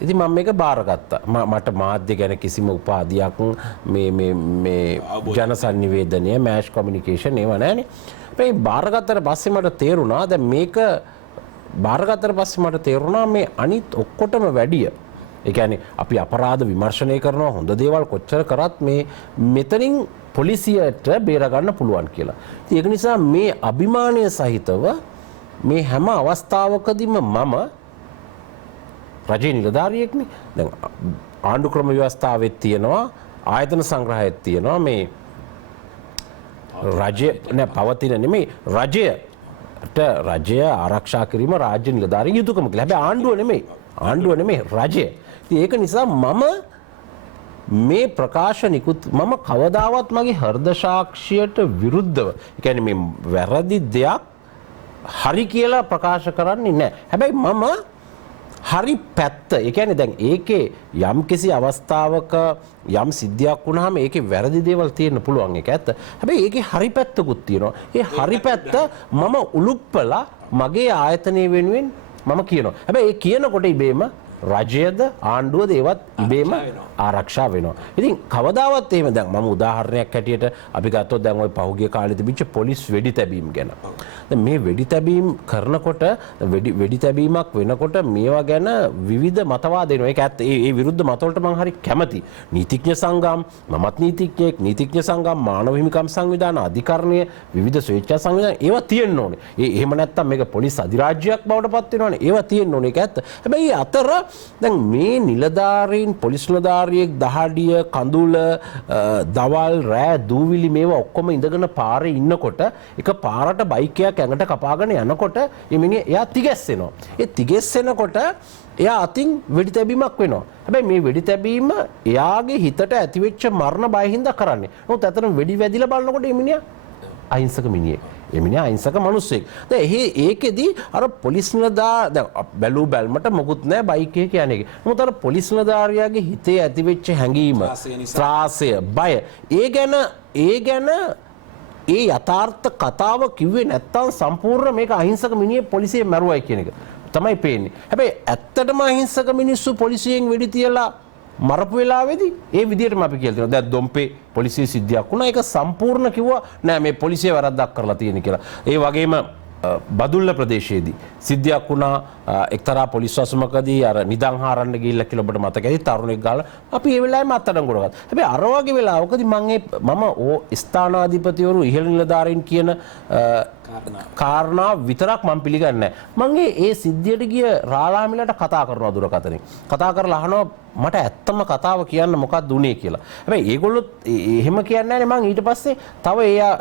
ඉතින් මම මේක බාරගත්තා. මට මාධ්‍ය ගැන කිසිම උපාධියක් මේ ජනසන්නිවේදනය මෑෂ් කොමියුනිකේෂන් ඒව නැහැනේ. මේ බාරගත්තට පස්සේ මට තේරුණා දැන් මේක බාරගත්තට පස්සේ මට තේරුණා මේ අනිත් ඔක්කොටම වැඩිය. ඒ කියන්නේ අපි අපරාධ විමර්ශනය කරනවා හොඳ දේවල් කොච්චර කරත් මේ මෙතනින් පොලිසියට බේර ගන්න පුළුවන් කියලා. ඉතින් ඒක නිසා මේ අභිමානය සහිතව මේ හැම අවස්ථාවකදීම මම රජයේ නිලධාරියෙක්නේ. දැන් ආණ්ඩු ක්‍රම ව්‍යවස්ථාවෙත් තියෙනවා ආයතන සංග්‍රහයත් තියෙනවා මේ රජය නෑ පවතින නෙමෙයි රජය ආරක්ෂා කිරීම රාජ්‍ය නිලධාරීන් යුතුයකම කියලා. හැබැයි ආණ්ඩුව නෙමෙයි රජය. ඉතින් ඒක නිසා මම මේ ප්‍රකාශනිකුත් මම කවදාවත් මගේ හෘද සාක්ෂියට විරුද්ධව ඒ කියන්නේ මේ වැරදි දෙයක් හරි කියලා ප්‍රකාශ කරන්නේ නැහැ. හැබැයි මම හරි පැත්ත ඒ කියන්නේ දැන් ඒකේ යම් කිසි අවස්ථාවක යම් සිද්ධියක් වුණාම ඒකේ වැරදි දේවල් තියෙන්න පුළුවන් ඒක ඇත්ත. හැබැයි ඒකේ හරි පැත්තකුත් තියෙනවා. ඒ හරි පැත්ත මම උලුප්පලා මගේ ආයතනය වෙනුවෙන් මම කියනවා. හැබැයි ඒ කියනකොට ඉබේම රජයද ආණ්ඩුවද ඒවත් ඉබේම ආරක්ෂා වෙනවා. ඉතින් කවදාවත් එහෙම දැන් මම උදාහරණයක් හැටියට අපි ගත්තොත් දැන් ওই පහුගිය කාලේ තිබිච්ච පොලිස් වෙඩි තැබීම් ගැන. දැන් මේ වෙඩි තැබීම් කරනකොට වෙඩි තැබීමක් වෙනකොට මේවා ගැන විවිධ මතවාද එනවා. ඒක ඇත්ත. ඒ විරුද්ධ මතවලට මම හරි කැමතියි. නීතිඥ සංගම්, මමත් නීතිඥයෙක්, නීතිඥ සංගම්, මානව හිමිකම් සංවිධාන, අධිකරණය, විවිධ ස්වේච්ඡා සංවිධාන ඒවා තියෙන්න ඕනේ. එහෙම නැත්තම් මේක පොලිස් අධිරාජ්‍යයක් බවට පත් වෙනවනේ. ඒවා තියෙන්න ඕනේ. ඒක ඇත්ත. හැබැයි අතර දැන් මේ නිලධාරීන් පොලිස් නිලධාරියෙක් දහඩිය කඳුල දවල් රෑ දූවිලි මේවා ඔක්කොම ඉඳගෙන පාරේ ඉන්නකොට එක පාරට බයිකයක් ඇඟට කපාගෙන යනකොට එයා තිගැස්සෙනවා. ඒ තිගැස්සෙනකොට එයා අතින් වෙඩි තැබීමක් වෙනවා. හැබැයි මේ වෙඩි තැබීම එයාගේ හිතට ඇතිවෙච්ච මරණ බය හින්දා කරන්නේ. නමුත් ඇත්තටම වෙඩි වැදිලා බලනකොට එමිනියා අහිංසක මිනිහෙක්. එමිනියා අහිංසක මිනිස්සෙක්. දැන් ඒකෙදි අර පොලිස් නිලධාර දැන් බැලූ බැල්මට මොකුත් නැහැ බයික් එක කියන්නේ. නමුත් අර පොලිස් නිලධාරියාගේ හිතේ ඇතිවෙච්ච හැඟීම, ත්‍රාසය, බය ඒ ගැන ඒ යථාර්ථ කතාව කිව්වේ නැත්තම් සම්පූර්ණ මේක අහිංසක මිනිහෙක් පොලිසියෙන් මැරුවයි කියන එක තමයි පේන්නේ. හැබැයි ඇත්තටම අහිංසක මිනිස්සු පොලිසියෙන් වෙඩි තියලා මරපු වෙලාවේදී ඒ විදිහටම අපි කියලා තියෙනවා. දැන් දොම්පේ පොලිසිය සිද්ධියක් වුණා. ඒක සම්පූර්ණ කිව්වා නෑ මේ පොලිසිය වැරද්දක් කරලා තියෙන කියලා. ඒ වගේම බදුල්ල ප්‍රදේශයේදී සිද්ධියක් වුණා. එක්තරා පොලිස් වසමකදී අර නිදන් හාරන්න ගිහිල්ලා කියලා ඔබට මතක ඇති තරුණෙක් ගාලා අපි ඒ වෙලාවෙම අත්අඩංගුවට ගත්තා. හැබැයි අර වගේ වෙලාවකදී මම ස්ථානාධිපතිවරු ඉහළ නිලධාරීන් කියන කාරණා විතරක් මම පිළිගන්නේ නැහැ. මම ඒ සිද්ධියට ගිය රාලාමිලට කතා කරනවා දුරකථනයෙන්. කතා කරලා අහනවා මට ඇත්තම කතාව කියන්න මොකක්ද උනේ කියලා. හැබැයි ඒගොල්ලොත් එහෙම කියන්නේ නැහැ. මම ඊට පස්සේ තව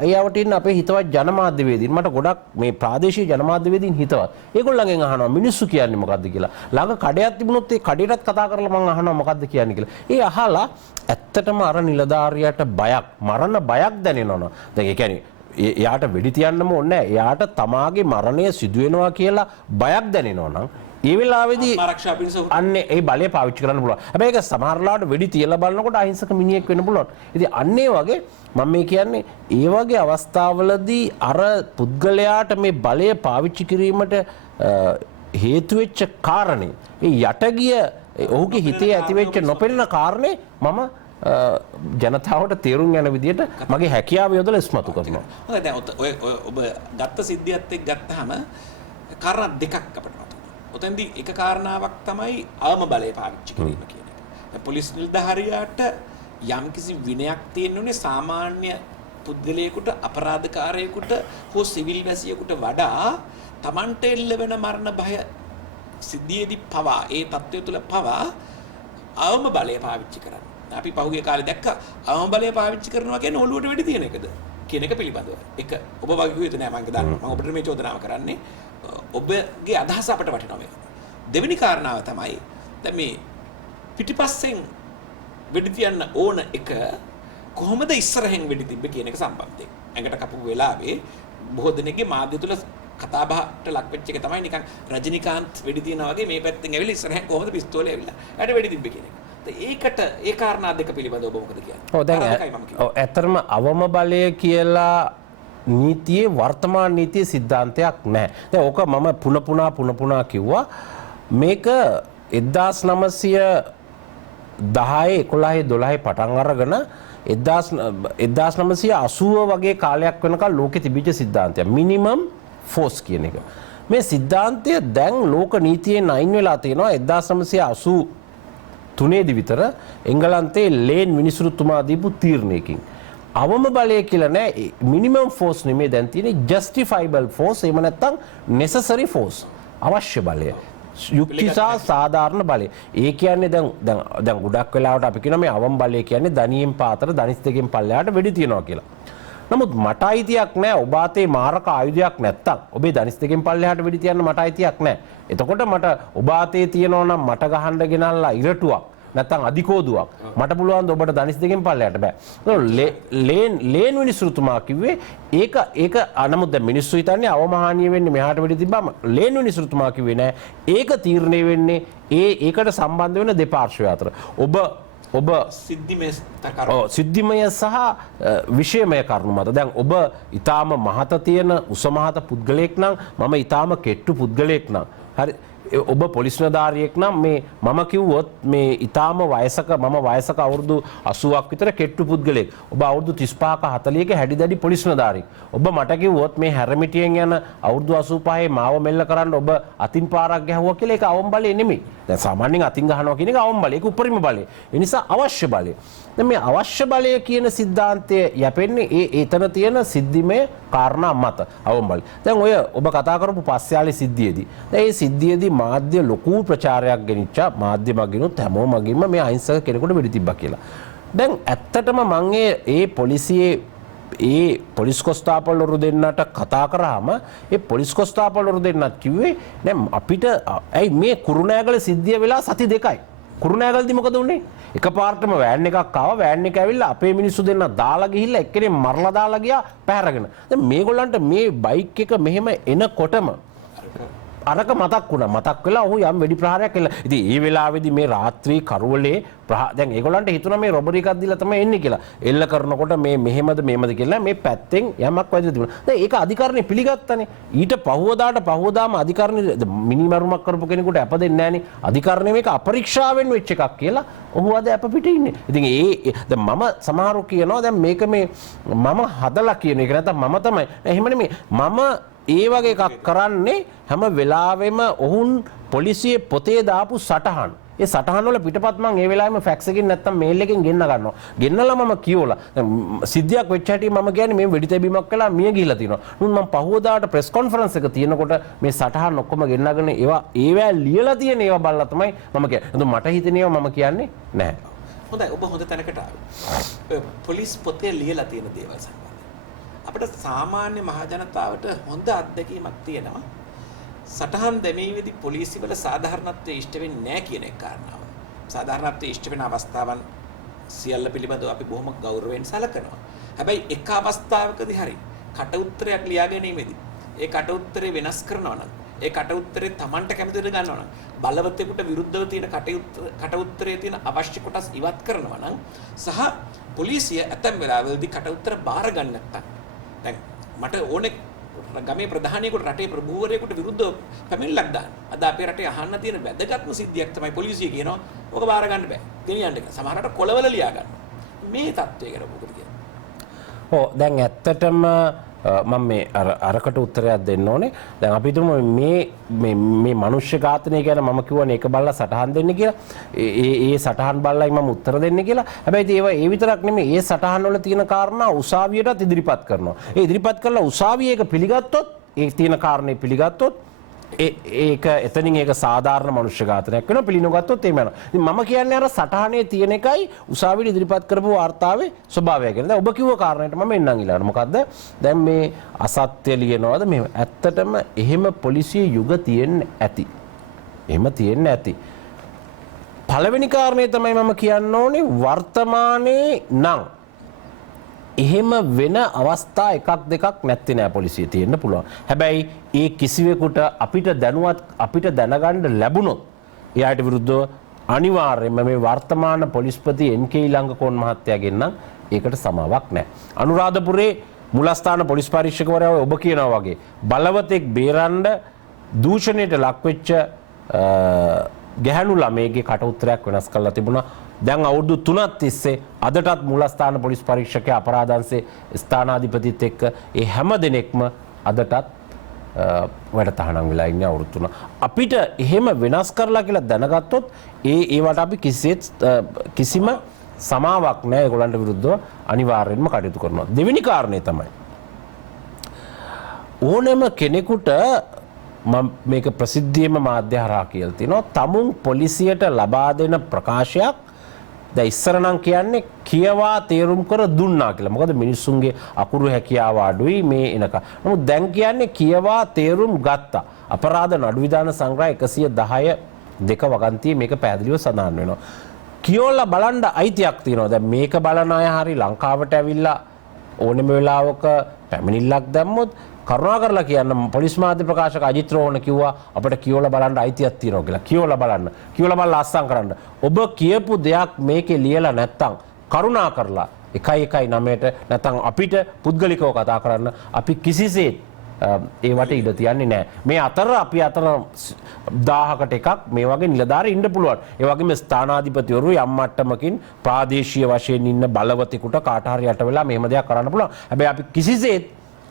එයාවට ඉන්න අපේ හිතවත් ජනමාධ්‍යවේදීන් මට ගොඩක් මේ ප්‍රාදේශීය ජනමාධ්‍යවේදීන් හිතවත්. ඒගොල්ලන්ගෙන් අහනවා මිනිස්සු කියන්නේ මොකද්ද කියලා. ළඟ කඩයක් තිබුණොත් ඒ කඩේටත් කතා කරලා මම අහනවා මොකද්ද කියන්නේ කියලා. ඒ අහලා ඇත්තටම අර නිලධාරියාට බයක්, මරණ බයක් දැනෙනවා. දැන් ඒ කියන්නේ එයාට වෙඩි තියන්නම ඕනේ නැහැ. එයාට තමාගේ මරණය සිදු වෙනවා කියලා බයක් දැනෙනවා නම් ඒ වෙලාවේදී අන්නේ ඒ බලය පාවිච්චි කරන්න පුළුවන්. හැබැයි ඒක සමහරලාට වෙඩි තියලා බලනකොට අහිංසක මිනිහෙක් වෙන්න පුළුවන්. ඉතින් අන්නේ වගේ මම මේ කියන්නේ ඒ වගේ අවස්ථාවලදී අර පුද්ගලයාට මේ බලය පාවිච්චි කිරීමට හේතු වෙච්ච කාරණේ ඒ යටගිය ඔහුගේ හිතේ ඇතිවෙච්ච නොපෙනෙන කාරණේ මම ජනතාවට තේරුම් යන විදිහට මගේ හැකියාව යොදලා ඉස්මතු කරනවා. හොඳයි දැන් ඔබ ගත්ත සිද්ධියත් එක්ක ගත්තාම කාරණා දෙකක් අපිට මතුවෙනවා. ඔතෙන්දී එක කාරණාවක් තමයි අවම බලය පාවිච්චි කිරීම කියන එක. දැන් පොලිස් නිලධාරියාට යම්කිසි විනයක් තියෙනුනේ සාමාන්‍ය පුද්ගලයෙකුට අපරාධකාරයෙකුට හෝ සිවිල් වැසියෙකුට වඩා Tamante එල්ල වෙන මරණ බය සිද්ධියේදී පවා ඒ තත්ත්වය තුළ පවා අවම බලය පාවිච්චි කරන්න. අපි පහුගිය කාලේ දැක්කා අවම බලය පාවිච්චි කරනවා කියන්නේ ඔළුවට වෙඩි තියන එකද කියන එක පිළිබඳව. එක ඔබ වගේ කිව්වේ නෑ මම දන්නවා. මම ඔබට මේ චෝදනාව කරන්නේ ඔබගේ අදහස අපට වටිනවා මේක. දෙවෙනි කාරණාව තමයි දැන් මේ පිටිපස්සෙන් වෙඩි තියන්න ඕන එක කොහොමද ඉස්සරහෙන් වෙඩි තිබ්බේ කියන එක සම්බන්ධයෙන්. ඇඟට කපපු වෙලාවේ බොහෝ දෙනෙක්ගේ මාධ්‍ය තුල කතා බහට ලක් වෙච්ච එක තමයි නිකන් රජිනිකාන්ත් වෙඩි තියනවා වගේ මේ පැත්තෙන් ඇවිල්ලා ඉස්සරහෙන් කොහොමද පිස්තෝලේ ඇවිල්ලා ඇට වෙඩි තිබ්බේ කියන එක. ඒකට ඒ කාරණා දෙක පිළිබඳව ඔබ මොකද කියන්නේ? ඔව් දැන් ඇත්තටම අවම බලය කියලා නීතියේ වර්තමාන නීතියේ સિદ્ધාන්තයක් නැහැ. දැන් ඕක මම පුන පුනා කිව්වා මේක 1910 පටන් අරගෙන 1980 වගේ කාලයක් වෙනකල් ලෝකෙ තිබිච්ච සිද්ධාන්තයක් මිනිමම් ෆෝස් කියන එක. මේ සිද්ධාන්තය දැන් ලෝක නීතියෙන් අයින් වෙලා තියෙනවා 1983 දී විතර එංගලන්තයේ ලේන් විනිසුරුතුමා දීපු තීරණයකින්. අවම බලය කියලා නෑ මිනිමම් ෆෝස් නෙමෙයි දැන් තියෙන්නේ ජස්ටිෆයිබල් ෆෝස් එහෙම නැත්නම් නෙසසරි ෆෝස් අවශ්‍ය බලය. යුක්තිසා සාධාරණ බලය. ඒ කියන්නේ දැන් ගොඩක් වෙලාවට අපි කියන මේ අවම බලය කියන්නේ දනියෙන් පාතර දනිස් දෙකෙන් පල්ලෙහාට වෙඩි තියනවා කියලා. නමුත් මට අයිතියක් නැහැ ඔබ අතේ මාරක ආයුධයක් නැත්තම් ඔබේ දනිස් දෙකෙන් පල්ලෙහාට වෙඩි තියන්න මට අයිතියක් නැහැ. එතකොට මට ඔබ අතේ තියෙනවා නම් මට ගහන්න ගෙනල්ලා ඉරටුවක් නැත්තම් අධිකෝදුවක් මට පුළුවන් ද ඔබට දනිස් දෙකෙන් පල්ලෙහාට බෑ. ලේන් විනිසුරුතුමා කිව්වේ ඒක නමුත් දැන් මිනිස්සු හිතන්නේ අවමහානිය වෙන්නේ මෙහාට වෙඩි තිබ්බම ලේන් විනිසුරුතුමා කිව්වේ නෑ ඒක තීරණය වෙන්නේ ඒකට සම්බන්ධ වෙන දෙපාර්ශ්වය අතර. ඔබ සිද්ධිමය සහ විෂයමය කරුණු මත දැන් ඔබ ඊටාම මහත තියෙන උස මහත පුද්ගලයෙක් නම් මම ඊටාම කෙට්ටු පුද්ගලයෙක් නම් හරි ඔබ පොලිස් නිලධාරියෙක් නම් මම කිව්වොත් මේ ඊටාම වයසක මම වයසක අවුරුදු 80ක් විතර කෙට්ටු පුද්ගලයෙක් ඔබ අවුරුදු 35ක 40ක හැඩි දැඩි පොලිස් නිලධාරියෙක් ඔබ මට කිව්වොත් මේ හැරමිටියෙන් යන අවුරුදු 85 මාව මෙල්ල කරන්න ඔබ අතින් පාරක් ගැහුවා කියලා ඒක අවම බලය නෙමෙයි. දැන් සාමාන්‍යයෙන් අතින් ගහනවා කියන එක අවම බලය. ඒක උපරිම බලය. ඒ නිසා අවශ්‍ය බලය. දැන් මේ අවශ්‍ය බලය කියන સિદ્ધාන්තය යැපෙන්නේ එතන තියෙන සිද්ධිමය කාරණා මත අවම බලය. දැන් ඔය ඔබ කතා කරපු පස්යාලේ සිද්ධියේදී. දැන් මේ සිද්ධියේදී මාධ්‍ය ලොකු ප්‍රචාරයක් ගෙනිච්චා. මාධ්‍ය මගිනුත් හැමෝම මගින්ම මේ අහිංසක කෙනෙකුට වෙඩි තිබ්බා කියලා. දැන් ඇත්තටම මම ඒ පොලිසියේ පොලිස් කොස්තාපල්වරු දෙන්නට කතා කරාම ඒ පොලිස් කොස්තාපල්වරු දෙන්නත් කිව්වේ දැන් අපිට ඇයි මේ කුරුණෑගල සිද්ධිය වෙලා සති දෙකයි. කුරුණෑගලදී මොකද උනේ? එකපාරටම වෑන් එකක් ආවා වෑන් එක ඇවිල්ලා අපේ මිනිස්සු දෙන්න දාලා ගිහිල්ලා එක්කෙනෙක් මරලා දාලා ගියා පැහැරගෙන. දැන් මේගොල්ලන්ට මේ බයික් එක මෙහෙම එනකොටම අරක මතක් වුණා. මතක් වෙලා ඔහු යම් වෙඩි ප්‍රහාරයක් කළා. ඉතින් ඒ වෙලාවේදී මේ රාත්‍රී කරවලේ දැන් ඒගොල්ලන්ට හිතුණා මේ රොබරි එකක් දීලා තමයි එන්නේ කියලා. එල්ල කරනකොට මේ මෙහෙමද කියලා මේ පැත්තෙන් යමක් වැදලා තිබුණා. දැන් ඒක අධිකරණේ පිළිගත්තානේ. ඊට පහුවදාම අධිකරණේ මිනිමරුමක් කරපු කෙනෙකුට අප දෙන්නේ නැහනේ. අධිකරණේ මේක අපරීක්ෂාවෙන් වෙච්ච එකක් කියලා ඔහු අද අප පිට ඉන්නේ. ඉතින් දැන් මම සමහරව කියනවා දැන් මේක මේ මම හදලා කියන එක නැත්නම් මම තමයි. එහෙම නෙමෙයි. මම ඒ වගේ එකක් කරන්නේ හැම වෙලාවෙම ඔවුන් පොලිසියේ පොතේ දාපු සටහන්. ඒ සටහන් වල පිටපත් මම ඒ වෙලාවෙම ෆැක්ස් එකකින් නැත්තම් මේල් එකකින් ගෙන්න ගන්නවා. ගෙන්නලා මම කියවලා සිද්ධියක් වෙච්ච හැටි මම කියන්නේ මේ වෙඩි තැබීමක් කළා මිය ගිහිල්ලා තියෙනවා. නමුත් මම පහුවදාට ප්‍රෙස් කොන්ෆරන්ස් එක තියෙනකොට මේ සටහන් ඔක්කොම ගෙන්නගෙන ඒවා ලියලා තියෙන ඒවා බලලා තමයි මම කියන්නේ. මට හිතෙන ඒවා මම කියන්නේ නැහැ. හොඳයි ඔබ හොඳ තැනකට ආවා. පොලිස් පොතේ ලියලා තියෙන දේවල් අපිට සාමාන්‍ය මහජනතාවට හොඳ අත්දැකීමක් තියෙනවා. සටහන් දැමීමේදී පොලිසිය වල සාධාරණත්වයේ ඉෂ්ට වෙන්නේ නැහැ කියන එක කාරණාව. සාධාරණත්වයේ ඉෂ්ට වෙන අවස්ථාවන් සියල්ල පිළිබඳව අපි බොහොම ගෞරවයෙන් සැලකනවා. හැබැයි එක අවස්ථාවකදී හරි කට උත්තරයක් ලියා ගැනීමේදී ඒ කට උත්තරේ වෙනස් කරනවා නම් ඒ කට උත්තරේ Tamanට කැමති විදිහට ගන්නවා නම් බලවතෙකුට විරුද්ධව තියෙන කට උත්තරේ තියෙන අවශ්‍ය කොටස් ඉවත් කරනවා නම් සහ පොලිසිය ඇතැම් වෙලාවලදී කට උත්තර බාර ගන්න නැත්තම් දැන් මට ඕනේ ගමේ ප්‍රධානියෙකුට රටේ ප්‍රභූවරයෙකුට විරුද්ධව පැමිණිල්ලක් දාන්න. අද අපේ රටේ අහන්න තියෙන වැදගත්ම සිද්ධියක් තමයි පොලිසිය කියනවා ඔක බාර ගන්න බෑ. ගෙනියන්න කියලා. සමහරකට කොළවල ලියා ගන්න. මේ තත්ත්වය ගැන මොකද කියන්නේ? ඔව් දැන් ඇත්තටම මම මේ අරකට උත්තරයක් දෙන්න ඕනේ. දැන් අපි හිතමු මේ මනුෂ්‍ය ඝාතනය ගැන මම කියවනේ එක බලලා සටහන් දෙන්න කියලා. ඒ සටහන් බලලයි මම උත්තර දෙන්නේ කියලා. හැබැයි ඒ විතරක් නෙමෙයි. ඒ සටහන් වල තියෙන කාරණා උසාවියටත් ඉදිරිපත් කරනවා. ඒ ඉදිරිපත් කරලා උසාවිය එක පිළිගත්තොත් ඒ තියෙන කාරණේ පිළිගත්තොත් ඒක එතනින් ඒක සාධාරණ මනුෂ්‍ය ඝාතනයක් වෙනවා. පිළිනොගත්තොත් එහෙම යනවා. ඉතින් මම කියන්නේ අර සටහනේ තියෙන එකයි උසාවියට ඉදිරිපත් කරපු වාර්තාවේ ස්වභාවය කියලා. දැන් ඔබ කිව්ව කාරණේට මම එන්නම් ඊළඟට. මොකද්ද? දැන් මේ අසත්‍ය ලියනවාද මෙහෙම. ඇත්තටම එහෙම පොලිසිය යුග තියෙන්න ඇති. එහෙම තියෙන්න ඇති. පළවෙනි කාරණේ තමයි මම කියන්න ඕනේ වර්තමානයේ නම් එහෙම වෙන අවස්ථා එකක් දෙකක් නැත්තේ නෑ පොලිසිය තියෙන්න පුළුවන්. හැබැයි ඒ කිසිවෙකුට අපිට දැනගන්න ලැබුණොත් එයාට විරුද්ධව අනිවාර්යයෙන්ම මේ වර්තමාන පොලිස්පති එන්.කේ. ඊලංගකෝන් මහත්තයාගෙන් නම් ඒකට සමාවක් නෑ. අනුරාධපුරේ මුලස්ථාන පොලිස් පරීක්ෂකවරයා ඔබ කියනවා වගේ බලවතෙක් බේරන්න දූෂණයට ලක්වෙච්ච ගැහැණු ළමයේගේ කට උත්තරයක් වෙනස් කරලා තිබුණා. දැන් අවුරුදු 3ක් තිස්සේ අදටත් මූලස්ථාන පොලිස් පරීක්ෂකයා අපරාධ අංශයේ ස්ථානාධිපතිත් එක්ක ඒ හැම දෙනෙක්ම අදටත් වැඩ තහනම් වෙලා ඉන්නේ අවුරුදු 3. අපිට එහෙම වෙනස් කරලා කියලා දැනගත්තොත් ඒවට අපි කිසිම සමාවක් නැහැ. ඒගොල්ලන්ට විරුද්ධව අනිවාර්යෙන්ම කටයුතු කරනවා. දෙවෙනි කාරණේ තමයි ඕනෑම කෙනෙකුට මම මේක ප්‍රසිද්ධියේම මාධ්‍ය හරහා කියලා තිනවා තමුන් පොලිසියට ලබා දෙන ප්‍රකාශයක් දැන් ඉස්සර නම් කියන්නේ කියවා තේරුම් කර දුන්නා කියලා. මොකද මිනිස්සුන්ගේ අකුරු හැකියාව අඩුයි මේ එනක. නමුත් දැන් කියන්නේ කියවා තේරුම් ගත්තා. අපරාධ නඩු විධාන සංග්‍රහය 110 දෙක වගන්තියේ මේක පැහැදිලිව සඳහන් වෙනවා. කියෝලා බලන්න අයිතියක් තියෙනවා. දැන් මේක බලන අය හරි ලංකාවට ඇවිල්ලා ඕනෙම වෙලාවක පැමිණිල්ලක් දැම්මොත් කරුණාකරලා කියන්න පොලිස් මාධ්‍ය ප්‍රකාශක අජිත් රෝහණ කිව්වා අපිට කියෝලා බලන්න අයිතියක් තියෙනවා කියලා. කියෝලා බලන්න. කියෝලා බලලා අස්සම් කරන්න. ඔබ කියපු දෙයක් මේකේ ලියලා නැත්තම් කරුණාකරලා 119ට නැත්තම් අපිට පුද්ගලිකව කතා කරන්න අපි කිසිසේත් ඒවට ඉඩ තියන්නේ නැහැ. මේ අතර අපි අතර 1000කට එකක් මේ වගේ නිලධාරී ඉන්න පුළුවන්. ඒ වගේම ස්ථානාධිපතිවරු යම් මට්ටමකින් ප්‍රාදේශීය වශයෙන් ඉන්න බලවතෙකුට කාට හරි යට වෙලා මෙහෙම දෙයක් කරන්න පුළුවන්. හැබැයි අපි කිසිසේත්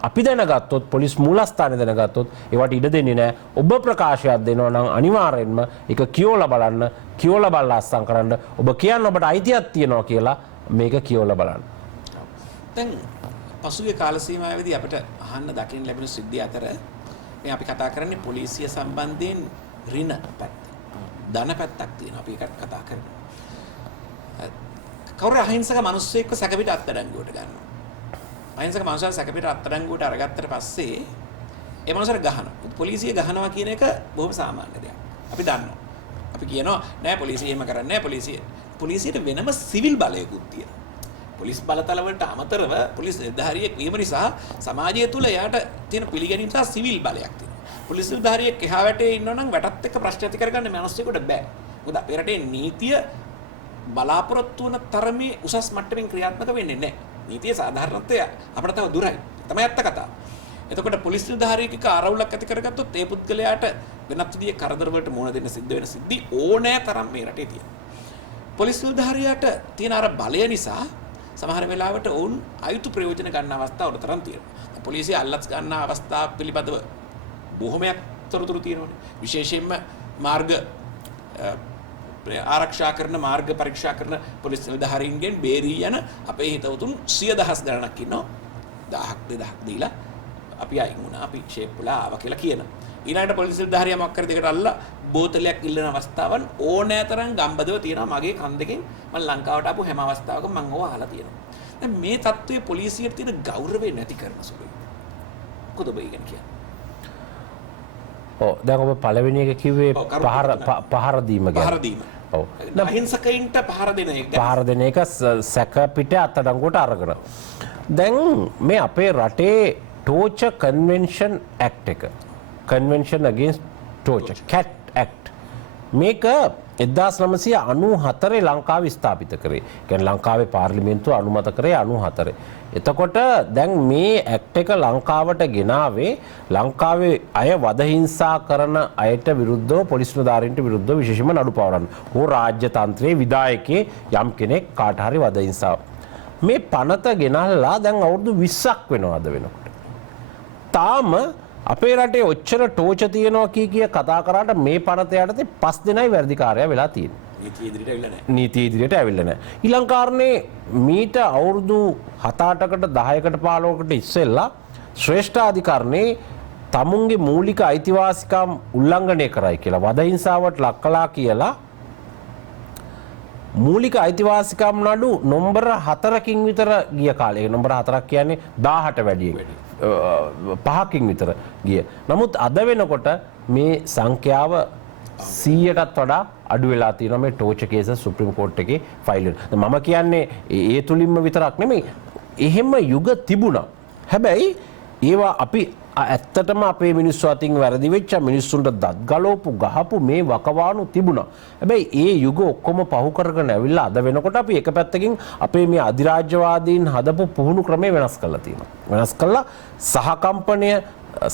අපි දැනගත්තොත් පොලිස් මූලස්ථානයේ දැනගත්තොත් ඒවට ඉඩ දෙන්නේ නැහැ. ඔබ ප්‍රකාශයක් දෙනවා නම් අනිවාර්යෙන්ම ඒක කියෝලා බලන්න, කියෝලා බලලා අස්සම් කරන්න. ඔබ කියන්න ඔබට අයිතියක් තියෙනවා කියලා මේක කියෝලා බලන්න. දැන් පසුගිය කාල සීමාවේදී අපිට අහන්න දකින්න ලැබෙන සිද්ධිය අතර මේ අපි කතා කරන්නේ පොලිසිය සම්බන්ධයෙන් ඍණ පැත්ත. ධන පැත්තක් තියෙනවා. අපි ඒකට කතා කරනවා. කවුරු අහිංසක මිනිස්සෙක්ව සැකපිට අත්අඩංගුවට ගන්නවා. අහිංසක මනුස්සයා සැකපිට අත්අඩංගුවට අරගත්තට පස්සේ ඒ මනුස්සයාට ගහනවා. පොලිසිය ගහනවා කියන එක බොහොම සාමාන්‍ය දෙයක්. අපි දන්නවා. අපි කියනවා නෑ පොලිසිය එහෙම කරන්නේ නෑ පොලිසියට වෙනම සිවිල් බලයකුත් තියෙනවා. පොලිස් බලතල වලට අමතරව පොලිස් නිලධාරියෙක් වීම නිසා සමාජය තුළ එයාට තියෙන පිළිගැනීම නිසා සිවිල් බලයක් තියෙනවා. පොලිස් නිලධාරියෙක් එහා වැටේ ඉන්නවා නම් වැටත් එක්ක ප්‍රශ්න ඇති කරගන්න මිනිස්සුෙකුට බෑ. මොකද අපේ රටේ නීතිය බලාපොරොත්තු වන තරමේ උසස් මට්ටමින් ක්‍රියාත්මක වෙන්නේ නැහැ. නීතිය සාධාරණත්වය අපිට තව දුරයි. තමයි ඇත්ත කතාව. එතකොට පොලිස් නිලධාරියෙක් ආරවුලක් ඇති කරගත්තොත් ඒ පුද්ගලයාට වෙනත් විදිහේ කරදර වලට මුහුණ දෙන්න සිද්ධ වෙන සිද්ධි ඕනෑ තරම් මේ රටේ තියෙනවා. පොලිස් නිලධාරියාට තියෙන අර බලය නිසා සමහර වෙලාවට ඔවුන් අයුතු ප්‍රයෝජන ගන්න අවස්ථා උඩතරම් තියෙනවා. පොලිසිය අල්ලස් ගන්න අවස්ථා පිළිබඳව බොහොමයක් තොරතුරු තියෙනවානේ. විශේෂයෙන්ම මාර්ග ආරක්ෂා කරන මාර්ග පරීක්ෂා කරන පොලිස් නිලධාරීන්ගෙන් බේරී යන අපේ හිතවතුන් 100,000 ගණනක් ඉන්නවා. 1000ක් 2000ක් දීලා අපි අයින් වුණා අපි ෂේප්ලා ආවා කියලා කියනවා. ඊළඟට පොලිස් නිලධාරියා මොකක් කර දෙකට අල්ලලා බෝතලයක් ඉල්ලන අවස්ථාවන් ඕනෑතරම් ගම්බදව තියෙනවා. මගේ කන් දෙකෙන් මම ලංකාවට ආපු හැම අවස්ථාවකම මම ඕවා අහලා තියෙනවා. දැන් මේ தત્ත්වයේ පොලිසියට තියෙන ගෞරවය නැති කරන සුළුයි. මොකද ඔබ ඉගෙන කියන්නේ? ඔව් දැන් ඔබ පළවෙනි එක කිව්වේ පහර දීම ගැන. පහර දීම. ඔව්. අහිංසකයින්ට පහර දෙන එක. පහර දෙන එක සැක පිට අත්අඩංගුවට අරගෙන. දැන් මේ අපේ රටේ ටෝචර් කන්වෙන්ෂන් ඇක්ට් එක. කන්වෙන්ෂන් අගේන්ස්ට් ටෝචර් කැට් ඇක්ට්. මේක 1994 ලංකාවේ ස්ථාපිත කරේ. කියන්නේ ලංකාවේ පාර්ලිමේන්තුව අනුමත කරේ 94. එතකොට දැන් මේ ඇක්ට් එක ලංකාවට ගෙනාවේ ලංකාවේ අය වද හිංසා කරන අයට විරුද්ධව පොලිස් නිලධාරීන්ට විරුද්ධව විශේෂම නඩු පවරන්න. හෝ රාජ්‍ය තන්ත්‍රයේ විධායකේ යම් කෙනෙක් කාට හරි වද හිංසාව. මේ පනත ගෙනල්ලා දැන් අවුරුදු 20ක් වෙනවා අද වෙනකොට. තාම අපේ රටේ ඔච්චර ටෝච තියෙනවා කිය කතා කරාට මේ පනත යටතේ 5 දෙනයි වැඩිකාරයා වෙලා තියෙන්නේ. නීතිය ඉදිරියට ඇවිල්ලා නැහැ. ඊළඟ කාරණේ මීට අවුරුදු 7-8කට 10කට 15කට ඉස්සෙල්ලා ශ්‍රේෂ්ඨාධිකරණේ තමුන්ගේ මූලික අයිතිවාසිකම් උල්ලංඝනය කරයි කියලා වද හිංසාවට ලක් කළා කියලා මූලික අයිතිවාසිකම් නඩු නොම්බර 4කින් විතර ගිය කාලේ. නොම්බර 4ක් කියන්නේ 1000ට වැඩියෙන්. 5කින් විතර ගිය. නමුත් අද වෙනකොට මේ සංඛ්‍යාව 100ටත් වඩා අඩු වෙලා තියෙනවා මේ ටෝච කේස සුප්‍රීම කෝට් එකේ ෆයිල් එක. මම කියන්නේ ඒ තුලින්ම විතරක් නෙමෙයි. එහෙම යුග තිබුණා. හැබැයි ඒවා අපි ඇත්තටම අපේ මිනිස්සු අතින් වැරදි වෙච්ච මිනිස්සුන්ට දත් ගලවපු ගහපු මේ වකවානු තිබුණා. හැබැයි ඒ යුග ඔක්කොම පහු කරගෙන ඇවිල්ලා අද වෙනකොට අපි එක පැත්තකින් අපේ මේ අධිරාජ්‍යවාදීන් හදපු පුහුණු ක්‍රමය වෙනස් කරලා තියෙනවා. වෙනස් කළා සහකම්පනය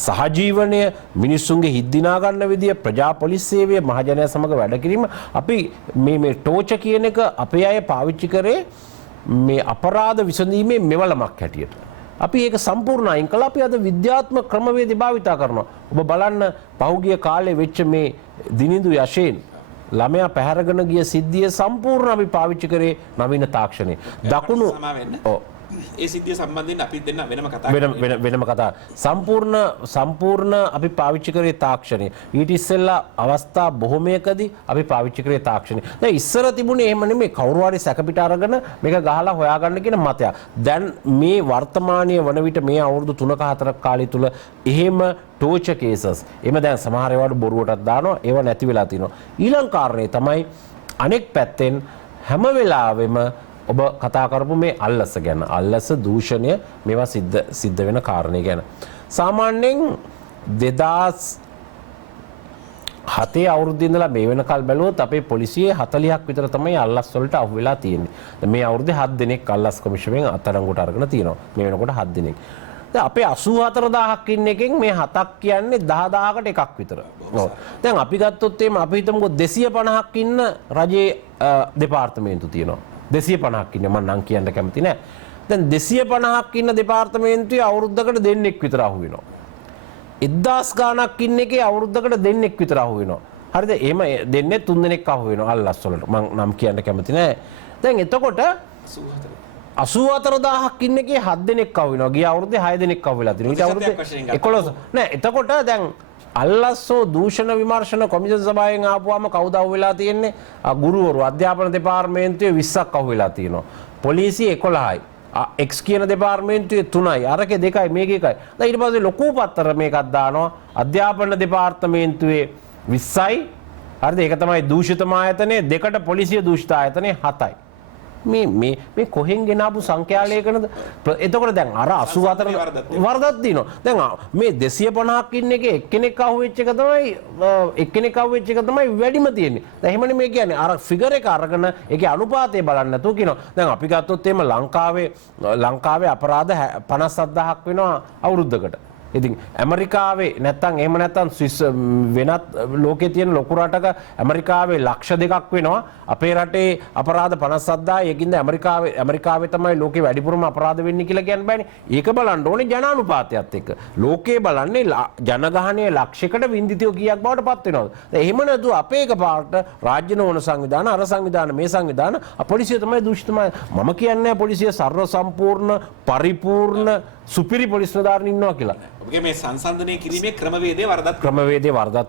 සහජීවනය මිනිස්සුන්ගේ හිද්දිනා ගන්න විදිය ප්‍රජා පොලිස් සේවය මහජනයා සමග වැඩ කිරීම අපි මේ ටෝච කියන එක අපේ අය පාවිච්චි කරේ මේ අපරාධ විසඳීමේ මෙවලමක් හැටියට. අපි ඒක සම්පූර්ණ අයින් කළා. අපි අද විද්‍යාත්මක ක්‍රමවේද භාවිතා කරනවා. ඔබ බලන්න පහුගිය කාලේ වෙච්ච මේ දිනිඳු යශයෙන් ළමයා පැහැරගෙන ගිය සිද්ධිය සම්පූර්ණ අපි පාවිච්චි කරේ නවීන තාක්ෂණය. දකුණු ඒ සිද්ධිය සම්බන්ධයෙන් අපි දෙන්න වෙනම කතා. සම්පූර්ණ අපි පාවිච්චි කරේ තාක්ෂණය. ඊට ඉස්සෙල්ලා අවස්ථා බොහොමයකදී අපි පාවිච්චි කරේ තාක්ෂණය. දැන් ඉස්සර තිබුණේ එහෙම නෙමෙයි කවුරු හරි සැකපිට අරගෙන මේක ගහලා හොයාගන්න කියන මතයක්. දැන් මේ වර්තමානීය වන විට මේ අවුරුදු 3-4 කාලය තුල එහෙම ටෝච කේසස් එහෙම දැන් සමහර ඒවාට බොරුවටත් දානවා. ඒවා නැති වෙලා තිනවා. ඊළඟ කාරණේ තමයි අනෙක් පැත්තෙන් හැම වෙලාවෙම ඔබ කතා කරපු මේ අල්ලස ගැන අල්ලස දූෂණය මේවා සිද්ධ වෙන කාරණේ ගැන සාමාන්‍යයෙන් 2007 අවුරුද්දේ ඉඳලා මේ වෙනකල් බැලුවොත් අපේ පොලිසියේ 40ක් විතර තමයි අල්ලස් වලට අහු වෙලා තියෙන්නේ. මේ අවුරුද්දේ 7 දෙනෙක් අල්ලස් කොමිෂුවෙන් අත්අඩංගුවට අරගෙන තියෙනවා. මේ වෙනකොට 7 දෙනෙක්. දැන් අපේ 84000ක් ඉන්න එකෙන් මේ 7ක් කියන්නේ 10000කට එකක් විතර. ඔව්. දැන් අපි ගත්තොත් එimhe අපි හිතමුකෝ 250ක් ඉන්න රජයේ දෙපාර්තමේන්තු තියෙනවා. 250ක් ඉන්නේ මම නම් කියන්න කැමති නෑ. දැන් 250ක් ඉන්න දෙපාර්තමේන්තුවේ අවුරුද්දකට දෙන්නෙක් විතර අහු වෙනවා. 1000 ගාණක් ඉන්න එකේ අවුරුද්දකට දෙන්නෙක් විතර අහු වෙනවා. හරිද? එහෙම දෙන්නේ 3 දෙනෙක් අහු වෙනවා අල්ලස් වලට. මම නම් කියන්න කැමති නෑ. දැන් එතකොට 84000ක් ඉන්න එකේ 7 දෙනෙක් අහු වෙනවා. ගිය අවුරුද්දේ 6 දෙනෙක් අහු වෙලා තියෙනවා. ඊට අවුරුද්දේ 11 නෑ. එතකොට දැන් අල්ලස්සෝ දූෂණ විමර්ශන කොමිෂන් සභාවෙන් ආපුවාම කවුද අහු වෙලා තියෙන්නේ? ගුරුවරු අධ්‍යාපන දෙපාර්තමේන්තුවේ 20ක් අහු වෙලා තියෙනවා. පොලිසිය 11යි. එක්ස් කියන දෙපාර්තමේන්තුවේ 3යි. අරකේ 2යි මේකේ 1යි. දැන් ඊට පස්සේ ලොකු පත්තර මේකක් දානවා. අධ්‍යාපන දෙපාර්තමේන්තුවේ 20යි. හරිද? ඒක තමයි දූෂිතම ආයතනය. දෙකට පොලිසිය දූෂිත ආයතනය 7යි. මේ කොහෙන් ගෙනාපු සංඛ්‍යාලයකනද? එතකොට දැන් අර 84 වරදක් තියෙනවා. දැන් මේ 250ක් ඉන්න එකේ එක්කෙනෙක් අහුවෙච්ච එක තමයි වැඩිම තියෙන්නේ. දැන් එහෙමනේ මේ කියන්නේ අර ෆිගර් එක අරගෙන ඒකේ අනුපාතය බලන්න නැතුව කියනවා. දැන් අපි ගත්තොත් එහෙම ලංකාවේ අපරාධ 57000ක් වෙනවා අවුරුද්දකට. ඉතින් ඇමරිකාවේ නැත්තම් එහෙම නැත්තම් ස්විස් වෙනත් ලෝකේ තියෙන ලොකු රටක ඇමරිකාවේ ලක්ෂ 2ක් වෙනවා. අපේ රටේ අපරාධ 57000. ඒකින්ද ඇමරිකාවේ තමයි ලෝකේ වැඩිපුරම අපරාධ වෙන්නේ කියලා කියන්න බෑනේ. ඒක බලන්න ඕනේ ජනානුපාතයත් එක්ක. ලෝකේ බලන්නේ ජනගහනය ලක්ෂයකට වින්දිතයෝ කීයක් බවට පත් වෙනවද? එහෙම නැතුව අපේ එකපාරට රාජ්‍ය නොවන සංවිධාන අර සංවිධාන මේ සංවිධාන පොලිසිය තමයි දූෂිතම. මම කියන්නේ පොලිසිය සර්ව සම්පූර්ණ පරිපූර්ණ සුපිරි පොලිස් නිලධාරීන් ඉන්නවා කියලා. ඔබගේ මේ සංසන්දනය කිරීමේ ක්‍රමවේදය වරදක්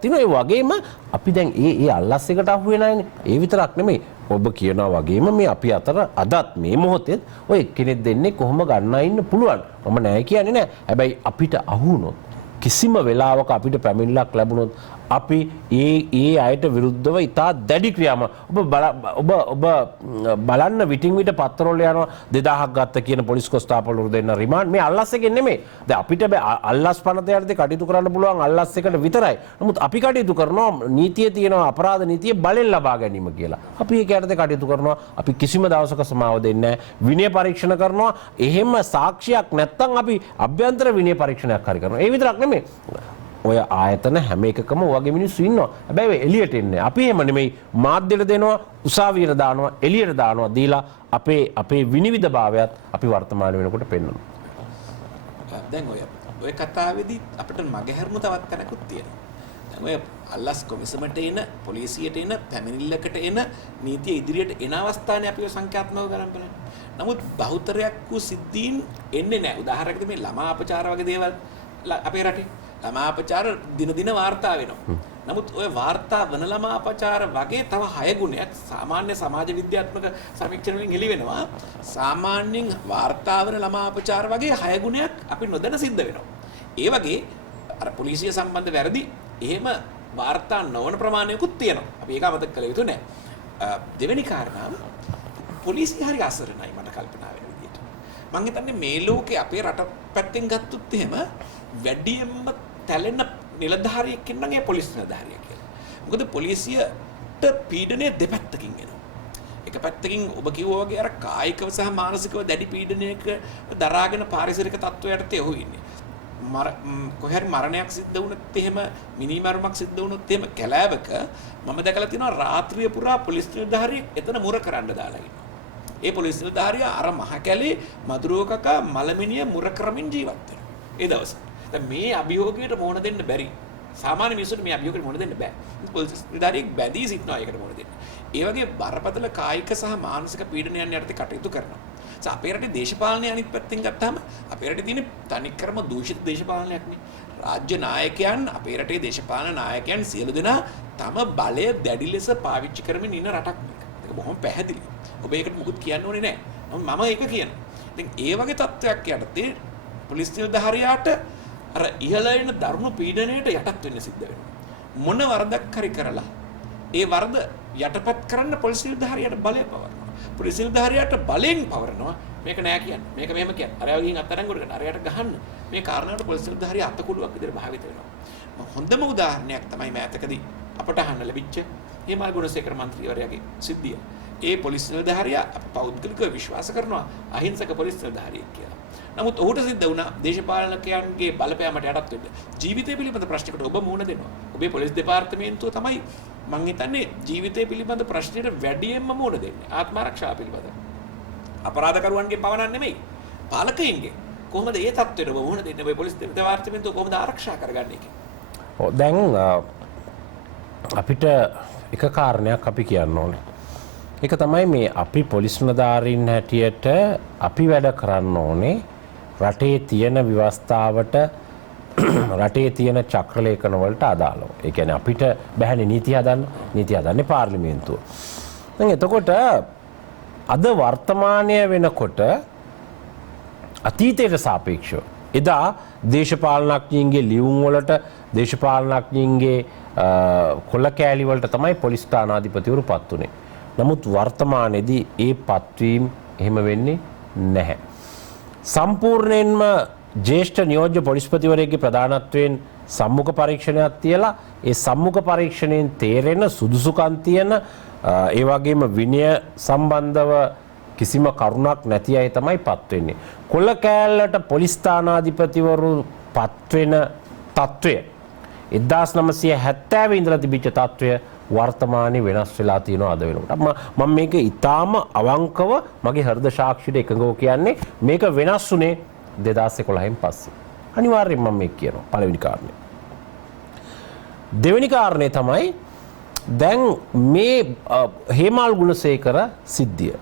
තියෙනවා. ඒ වගේම අපි දැන් ඒ අල්ලස් එකට අහු වෙන අයනේ. ඒ විතරක් නෙමෙයි. ඔබ කියනවා වගේම මේ අපි අතර අදත් මේ මොහොතේ ඔය කෙනෙක් දෙන්නේ කොහොම ගන්නා ඉන්න පුළුවන්. මම නෑ කියන්නේ නෑ. හැබැයි අපිට අහු වුණොත් කිසිම වෙලාවක අපිට පැමිණිල්ලක් ලැබුණොත් අපි ඒ අයට විරුද්ධව ඉතා දැඩි ක්‍රියාම ඔබ බලන්න විටින් විට පත්තරවල යනවා 2000ක් ගත්ත කියන පොලිස් කොස්තාපල්වරු දෙන්න රිමාන්ඩ්. මේ අල්ලස් එකෙන් නෙමෙයි. දැන් අපිට අල්ලස් පනත යටතේ කටයුතු කරන්න පුළුවන් අල්ලස් එකට විතරයි. නමුත් අපි කටයුතු කරනවා නීතියේ තියෙනවා අපරාධ නීතිය බලෙන් ලබා ගැනීම කියලා. අපි ඒක යටතේ කටයුතු කරනවා. අපි කිසිම දවසක සමාව දෙන්නේ නැහැ. විනය පරීක්ෂණ කරනවා. එහෙම සාක්ෂියක් නැත්නම් අපි අභ්‍යන්තර විනය පරීක්ෂණයක් හරි කරනවා. ඒ විතරක් නෙමෙයි. ඔය ආයතන හැම එකකම වගේ මිනිස්සු ඉන්නවා. හැබැයි එළියට එන්නේ. අපි එහෙම නෙමෙයි. මාධ්‍යට දෙනවා, උසාවියට දානවා, එළියට දානවා. දීලා අපේ විනිවිදභාවයත් අපි වර්තමාන වෙනකොට පෙන්වනවා. දැන් ඔය කතාවේදී අපිට මගහැරුණු තවත් තැනකුත් තියෙනවා. දැන් ඔය අල්ලස් කොමිසමට එන, පොලිසියට එන, පැමිණිල්ලකට එන, නීතිය ඉදිරියට එන අවස්ථානේ අපි ඔය සංඛ්‍යාත්මකව ගණන් බලන්නේ. නමුත් බහුතරයක් වූ සිද්ධීන් එන්නේ නැහැ. උදාහරණයකට මේ ළමා අපචාර වගේ දේවල් අපේ රටේ ළමා අපචාර දින වාර්තා වෙනවා. නමුත් ඔය වාර්තා වන ළමා අපචාර වගේ තව 6 ගුණයක් සාමාන්‍ය සමාජ විද්‍යාත්මක සමීක්ෂණ වලින් එළි වෙනවා. සාමාන්‍යයෙන් වාර්තා වන ළමා අපචාර වගේ 6 ගුණයක් අපි නොදැන සිද්ධ වෙනවා. ඒ වගේ අර පොලිසිය සම්බන්ධ වැරදි එහෙම වාර්තා නොවන ප්‍රමාණයකුත් තියෙනවා. අපි ඒක අමතක කළ යුතු නෑ. දෙවෙනි කාරණාව පොලිසිය හරි අසරණයි මට කල්පනා වෙන විදිහට. මම හිතන්නේ මේ ලෝකේ අපේ රට පැත්තෙන් ගත්තොත් එහෙම වැඩියෙන්ම තැලෙන නිලධාරියෙක් ඉන්නම් ඒ පොලිස් නිලධාරියා කියලා. මොකද පොලිසියට පීඩනය දෙපැත්තකින් එනවා. එක පැත්තකින් ඔබ කිව්වා වගේ අර කායිකව සහ මානසිකව දැඩි පීඩනයක දරාගෙන පාරිසරික තත්ත්වයට ඔහු ඉන්නේ. කොහරි මරණයක් සිද්ධ වුණොත් එහෙම මිනිමරුමක් සිද්ධ වුණොත් එහෙම කැලෑවක මම දැකලා තියෙනවා රාත්‍රිය පුරා පොලිස් නිලධාරියෙක් එතන මුර කරන්න දාලා ඉන්නවා. ඒ පොලිස් නිලධාරියා අර මහ කැලේ මදුරුව කකා මලමිනිය මුර කරමින් ජීවත් වෙනවා. ඒ දවස්. දැන් මේ අභියෝගයට මුහුණ දෙන්න බැරි. සාමාන්‍ය මිනිස්සුන්ට මේ අභියෝගයට මුහුණ දෙන්න බෑ. පොලිස් නිලධාරියෙක් බැඳී සිටිනවා ඒකට මුහුණ දෙන්න. ඒ වගේ බරපතල කායික සහ මානසික පීඩනයන් යටතේ කටයුතු කරනවා. අපේ රටේ දේශපාලනය අනිත් පැත්තෙන් ගත්තාම අපේ රටේ තියෙන තනිකරම දූෂිත දේශපාලනයක් නේ. රාජ්‍ය නායකයන් අපේ රටේ දේශපාලන නායකයන් සියලු දෙනා තම බලය දැඩි ලෙස පාවිච්චි කරමින් ඉන්න රටක් මේක. ඒක බොහොම පැහැදිලි. ඔබ ඒකට මුකුත් කියන්න ඕනේ නැහැ. මම ඒක කියනවා. ඉතින් ඒ වගේ තත්ත්වයක් යටතේ පොලිස් නිලධාරියාට අර ඉහළ එන දරුණු පීඩනයට යටත් වෙන්න සිද්ධ වෙනවා. මොන වරදක් හරි කරලා ඒ වරද යටපත් කරන්න පොලිස් නිලධාරියාට බලය පවරනවා. පොලිස් නිලධාරියාට බලෙන් පවරනවා. මේක නෑ කියන්නේ. මේක මෙහෙම කියන්නේ. අරයා ගිහින් අත්අඩංගුවට ගන්න. අරයාට ගහන්න. මේ කාරණාවට පොලිස් නිලධාරියා අතකොළුවක් විදිහට භාවිත වෙනවා. හොඳම උදාහරණයක් තමයි මෑතකදී අපට අහන්න ලැබිච්ච හිමාල් ගුණසේකර මන්ත්‍රීවරයාගේ සිද්ධිය. ඒ පොලිස් නිලධාරියා අප පෞද්ගලිකව විශ්වාස කරනවා අහිංසක පොලිස් නිලධාරියෙක් කියලා. නමුත් ඔහුට සිද්ධ වුණා දේශපාලකයන්ගේ බලපෑමට යටත් වෙන්න. ජීවිතය පිළිබඳ ප්‍රශ්නකට ඔබ මුහුණ දෙනවා. ඔබේ පොලිස් දෙපාර්තමේන්තුව තමයි මං හිතන්නේ ජීවිතය පිළිබඳ ප්‍රශ්නෙට වැඩියෙන්ම මුහුණ දෙන්නේ. ආත්මාරක්ෂාව පිළිබඳ. අපරාධකරුවන්ගේ පවණක් නෙමෙයි. පාලකයින්ගේ. කොහොමද ඒ තත්ත්වෙට ඔබ මුහුණ දෙන්නේ? ඔබේ පොලිස් දෙපාර්තමේන්තුව කොහොමද ආරක්ෂා කරගන්නේ කියලා? ඔව් දැන් අපිට එක කාරණයක් අපි කියන්න ඕනේ. ඒක තමයි මේ අපි පොලිස් නිලධාරීන් හැටියට අපි වැඩ කරන්න ඕනේ රටේ තියෙන ව්‍යවස්ථාවට රටේ තියෙන චක්‍රලේඛන වලට අදාළව. ඒ කියන්නේ අපිට බැහැනේ නීති හදන්න. නීති හදන්නේ පාර්ලිමේන්තුව. දැන් එතකොට අද වර්තමානය වෙනකොට අතීතයට සාපේක්ෂව එදා දේශපාලනඥයින්ගේ ලියුම් වලට දේශපාලනඥයින්ගේ කොල්ල කෑලි වලට තමයි පොලිස් ස්ථානාධිපතිවරු පත් වුනේ. නමුත් වර්තමානයේදී ඒ පත්වීම් එහෙම වෙන්නේ නැහැ. සම්පූර්ණයෙන්ම ජ්‍යෙෂ්ඨ නියෝජ්‍ය පොලිස්පතිවරයෙක්ගේ ප්‍රධානත්වයෙන් සම්මුඛ පරීක්ෂණයක් තියලා ඒ සම්මුඛ පරීක්ෂණයෙන් තේරෙන සුදුසුකම් තියෙන ඒ වගේම විනය සම්බන්ධව කිසිම කරුණක් නැති අය තමයි පත් වෙන්නේ. කොල්ල කෑල්ලට පොලිස් ස්ථානාධිපතිවරු පත් වෙන තත්වය 1970 ඉඳලා තිබිච්ච තත්වය වර්තමානයේ වෙනස් වෙලා තියෙනවා අද වෙනකොට. මම මේක ඊටාම අවංකව මගේ හෘද සාක්ෂියට එකඟව කියන්නේ මේක වෙනස් වුණේ 2011න් පස්සේ. අනිවාර්යෙන්ම මම මේක කියනවා පළවෙනි කාරණේ. දෙවෙනි කාරණේ තමයි දැන් මේ හේමාල් ගුණසේකර සිද්ධිය.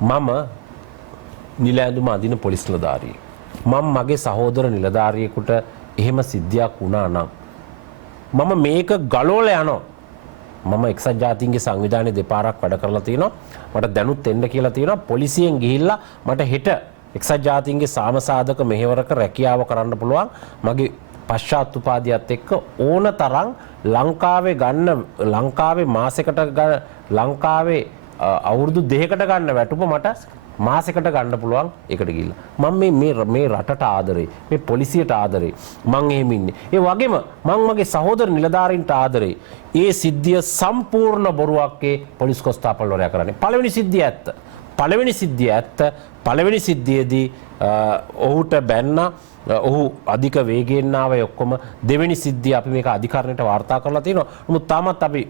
මම නිල ඇඳුම අඳින පොලිස් නිලධාරියෙක්. මම මගේ සහෝදර නිලධාරියෙකුට එහෙම සිද්ධියක් වුණා නම් මම මේක ගලවලා යනවා. මම එක්සත් ජාතීන්ගේ සංවිධානයේ දෙපාරක් වැඩ කරලා තිනවා. මට දැනුත් එන්න කියලා තිනවා. පොලිසියෙන් ගිහිල්ලා මට හෙට එක්සත් ජාතීන්ගේ සාමසාධක මෙහෙවරක රැකියාව කරන්න පුළුවන්. මගේ පශ්චාත් උපාධියත් එක්ක ඕන තරම් ලංකාවේ මාසෙකට ලංකාවේ අවුරුදු 2කට ගන්න වැටුප මට මාසෙකට ගන්න පුළුවන් ඒකට ගිහිල්ලා. මම මේ රටට ආදරේ, මේ පොලිසියට ආදරේ. මං එහෙම ඉන්නේ. ඒ වගේම මං මගේ සහෝදර නිලධාරීන්ට ආදරේ. ඒ සිද්ධිය සම්පූර්ණ බොරුවක් පොලිස් කොස්තාපල්වරයා කරන්නේ. පළවෙනි සිද්ධිය ඇත්ත. පළවෙනි සිද්ධියේදී ඔහුට බැන්න ඔහු අධික වේගයෙන් ආවේ ඔක්කොම. දෙවෙනි සිද්ධිය අපි මේක අධිකරණයට වාර්තා කරලා තියෙනවා. නමුත් තාමත් අපි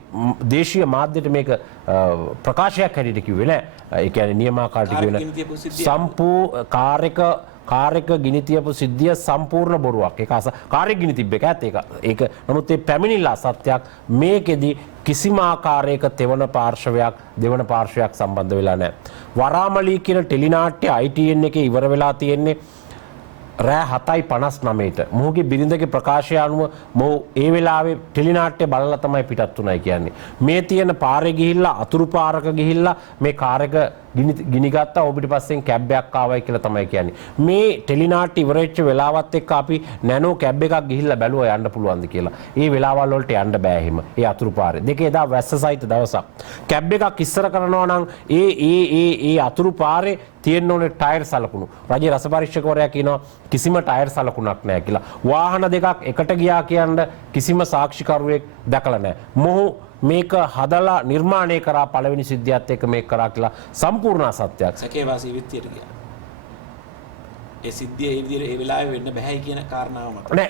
දේශීය මාධ්‍යට මේක ප්‍රකාශයක් හැටියට කිව්වේ නෑ. ඒ කියන්නේ නියමාකාරට කිව්වේ කාර්යක ගිනි තියපු සිද්ධිය සම්පූර්ණ බොරුවක්. ඒක කාර්යක ගිනි තිබ්බ එක ඇත්ත ඒක. නමුත් මේ පැමිණිල්ල අසත්‍යයක්. මේකෙදි කිසිම ආකාරයක දෙවන පාර්ශවයක් සම්බන්ධ වෙලා නැහැ. වරාමලී කියන ටෙලිනාට්‍ය ITN එකේ ඉවර වෙලා තියෙන්නේ රෑ 7:59ට. මොහුගේ බිරිඳගේ ප්‍රකාශය අනුව මොහු ඒ වෙලාවේ ටෙලිනාට්‍ය බලලා තමයි පිටත් වුණයි කියන්නේ. මේ තියෙන පාරේ ගිහිල්ලා අතුරු පාරක ගිහිල්ලා මේ කාර් එක ගිනි ගත්තා. ඔබ පිටිපස්සෙන් කැබ් එකක් ආවයි කියලා තමයි කියන්නේ. මේ ටෙලිනාට්‍ය ඉවර වෙච්ච වෙලාවත් එක්ක අපි නැනෝ කැබ් එකක් ගිහිල්ලා බැලුවා යන්න පුළුවන්ද කියලා. ඒ වෙලාවල් වලට යන්න බෑ එහෙම. ඒ අතුරු පාරේ. දෙකේ එදා වැස්ස සහිත දවසක්. කැබ් එකක් ඉස්සර කරනවා නම් ඒ අතුරු පාරේ තියෙන්න ඕනේ ටයර් සලකුණු. රජයේ රස පරීක්ෂකවරයා කියනවා කිසිම ටයර් සලකුණක් නැහැ කියලා. වාහන දෙකක් එකට ගියා කියන්න කිසිම සාක්ෂිකරුවෙක් දැකලා නැහැ. මොහු මේක හදලා නිර්මාණය කරා පළවෙනි සිද්ධියත් එක්ක මේක කරා කියලා සම්පූර්ණ අසත්‍යයක්. සැකේවාසී විත්තියට ගියා. ඒ සිද්ධිය ඒ විදිහට ඒ වෙලාවේ වෙන්න බෑයි කියන කාරණාව මත. නෑ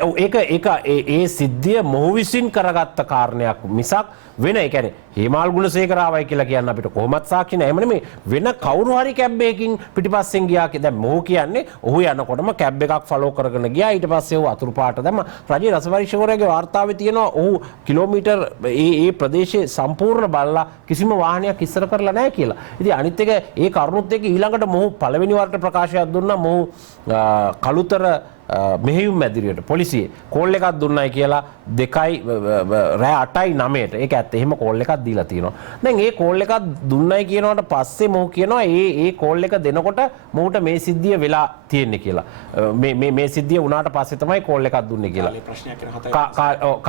ඒක ඒ සිද්ධිය මොහු විසින් කරගත්ත කාරණයක් මිසක් වෙන ඒ කියන්නේ හේමාල් ගුණසේකර ආවයි කියලා කියන්න අපිට කොහොමත් සාක්ෂි නෑ. එහෙම නෙමෙයි වෙන කවුරු හරි කැබ් එකකින් පිටිපස්සෙන් ගියා කියලා දැන් මොහු කියන්නේ ඔහු යනකොටම කැබ් එකක් ෆලෝ කරගෙන ගියා. ඊට පස්සේ ඔහු අතුරු පාට දැම්ම. රජයේ රසපරීක්ෂකවරයාගේ වාර්තාවේ තියෙනවා ඔහු කිලෝමීටර් ඒ ප්‍රදේශයේ සම්පූර්ණ බලලා කිසිම වාහනයක් ඉස්සර කරලා නැහැ කියලා. ඉතින් අනිත් එක ඒ කරුණුත් එක්ක ඊළඟට මොහු පළවෙනි වරට ප්‍රකාශයක් දුන්නා මොහු කළුතර මෙහෙයුම් මැදිරියට පොලිසියේ කෝල් එකක් දුන්නයි කියලා 2යි රෑ 8යි 9ට ඒක ඇත්ත. එහෙම කෝල් එකක් දීලා තියෙනවා. දැන් ඒ කෝල් එකක් දුන්නයි කියනවට පස්සේ මොහු කියනවා ඒ කෝල් එක දෙනකොට මොහුට මේ සිද්ධිය වෙලා තියෙන්නේ කියලා. මේ සිද්ධිය වුණාට පස්සේ තමයි කෝල් එකක් දුන්නේ කියලා.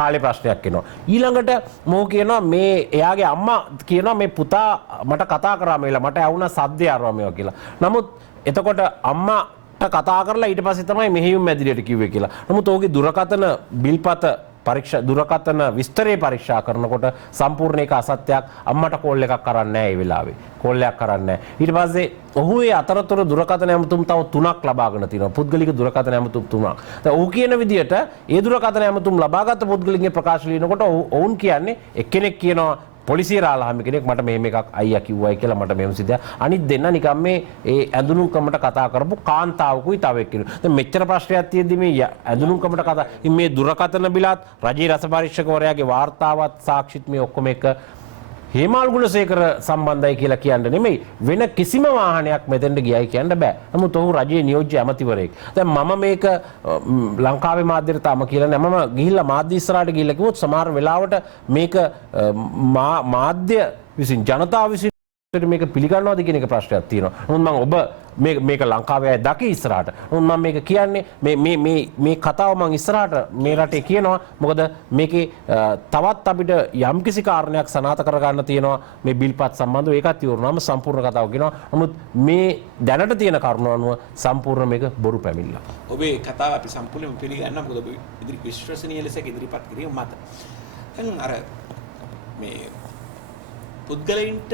කාලේ ප්‍රශ්නයක් එනවා. ඊළඟට මොහු කියනවා මේ එයාගේ අම්මා කියනවා මේ පුතා මට කතා කරා මේලා මට ඇහුණා සද්දය අරවා මේවා කියලා. නමුත් එතකොට අම්මා කතා කරලා ඊට පස්සේ තමයි මෙහෙයුම් මැදිරියට කිව්වේ කියලා. නමුත් ඔහුගේ දුරකථන බිල්පත පරීක්ෂා දුරකථන විස්තරේ පරීක්ෂා කරනකොට සම්පූර්ණ එක අසත්‍යයක්. අම්මට කෝල් එකක් කරන්නේ නැහැ ඒ වෙලාවේ. කෝල් එකක් කරන්නේ නැහැ. ඊට පස්සේ ඔහු ඒ අතරතුර දුරකථන ඇමතුම් තව 3ක් ලබාගෙන තිනවා. පුද්ගලික දුරකථන ඇමතුම් 3ක්. දැන් ඔහු කියන විදිහට ඒ දුරකථන ඇමතුම් ලබාගත් පුද්ගලිකගේ ප්‍රකාශ ලියනකොට ඔවුන් කියන්නේ එක්කෙනෙක් කියනවා පොලිසිය රාලහාමි කෙනෙක් මට මෙහෙම එකක් අයියා කිව්වයි කියලා මට මෙහෙම සිද්ධියක්. අනිත් දෙන්න නිකන් මේ ඒ ඇඳුනුම්කමට කතා කරපු කාන්තාවකුයි තව එක්කෙනෙක්. දැන් මෙච්චර ප්‍රශ්නයක් තියෙද්දි මේ ඇඳුනුම්කමට කතා මේ දුරකථන බිලත් රජයේ රසපරීක්ෂකවරයාගේ වාර්තාවත් සාක්ෂිත් මේ ඔක්කොම එක හේමාල් ගුණසේකර සම්බන්ධයි කියලා කියන්න නෙමෙයි වෙන කිසිම වාහනයක් මෙතෙන්ට ගියයි කියන්න බෑ. නමුත් ඔහු රජයේ නියෝජ්‍ය ඇමතිවරයෙක්. දැන් මම මේක ලංකාවේ මාධ්‍යට තාම කියලා නෑ. මම ගිහිල්ලා මාධ්‍ය ඉස්සරහට ගිහිල්ලා කිව්වොත් සමහර වෙලාවට මේක මාධ්‍ය විසින් ජනතාව විසින් මේක පිළිගන්නවද කියන එක ප්‍රශ්නයක් තියෙනවා. නමුත් මම ඔබ මේක ලංකාවේ අය දකි ඉස්සරහට. නමුත් මම මේක කියන්නේ මේ කතාව මම ඉස්සරහට මේ රටේ කියනවා. මොකද මේකේ තවත් අපිට යම්කිසි කාරණයක් සනාථ කරගන්න තියෙනවා මේ බිල්පත් සම්බන්ධව. ඒකත් ඉවරනම සම්පූර්ණ කතාව කියනවා. නමුත් මේ දැනට තියෙන කරුණ අනුව සම්පූර්ණ මේක බොරු පැමිණිලා. ඔබේ කතාව අපි සම්පූර්ණයෙන්ම පිළිගන්නවා. මොකද ඔබ ඉදිරි විශ්වසනීය ලෙස ඉදිරිපත් කිරීම මත. දැන් අර මේ පුද්ගලයින්ට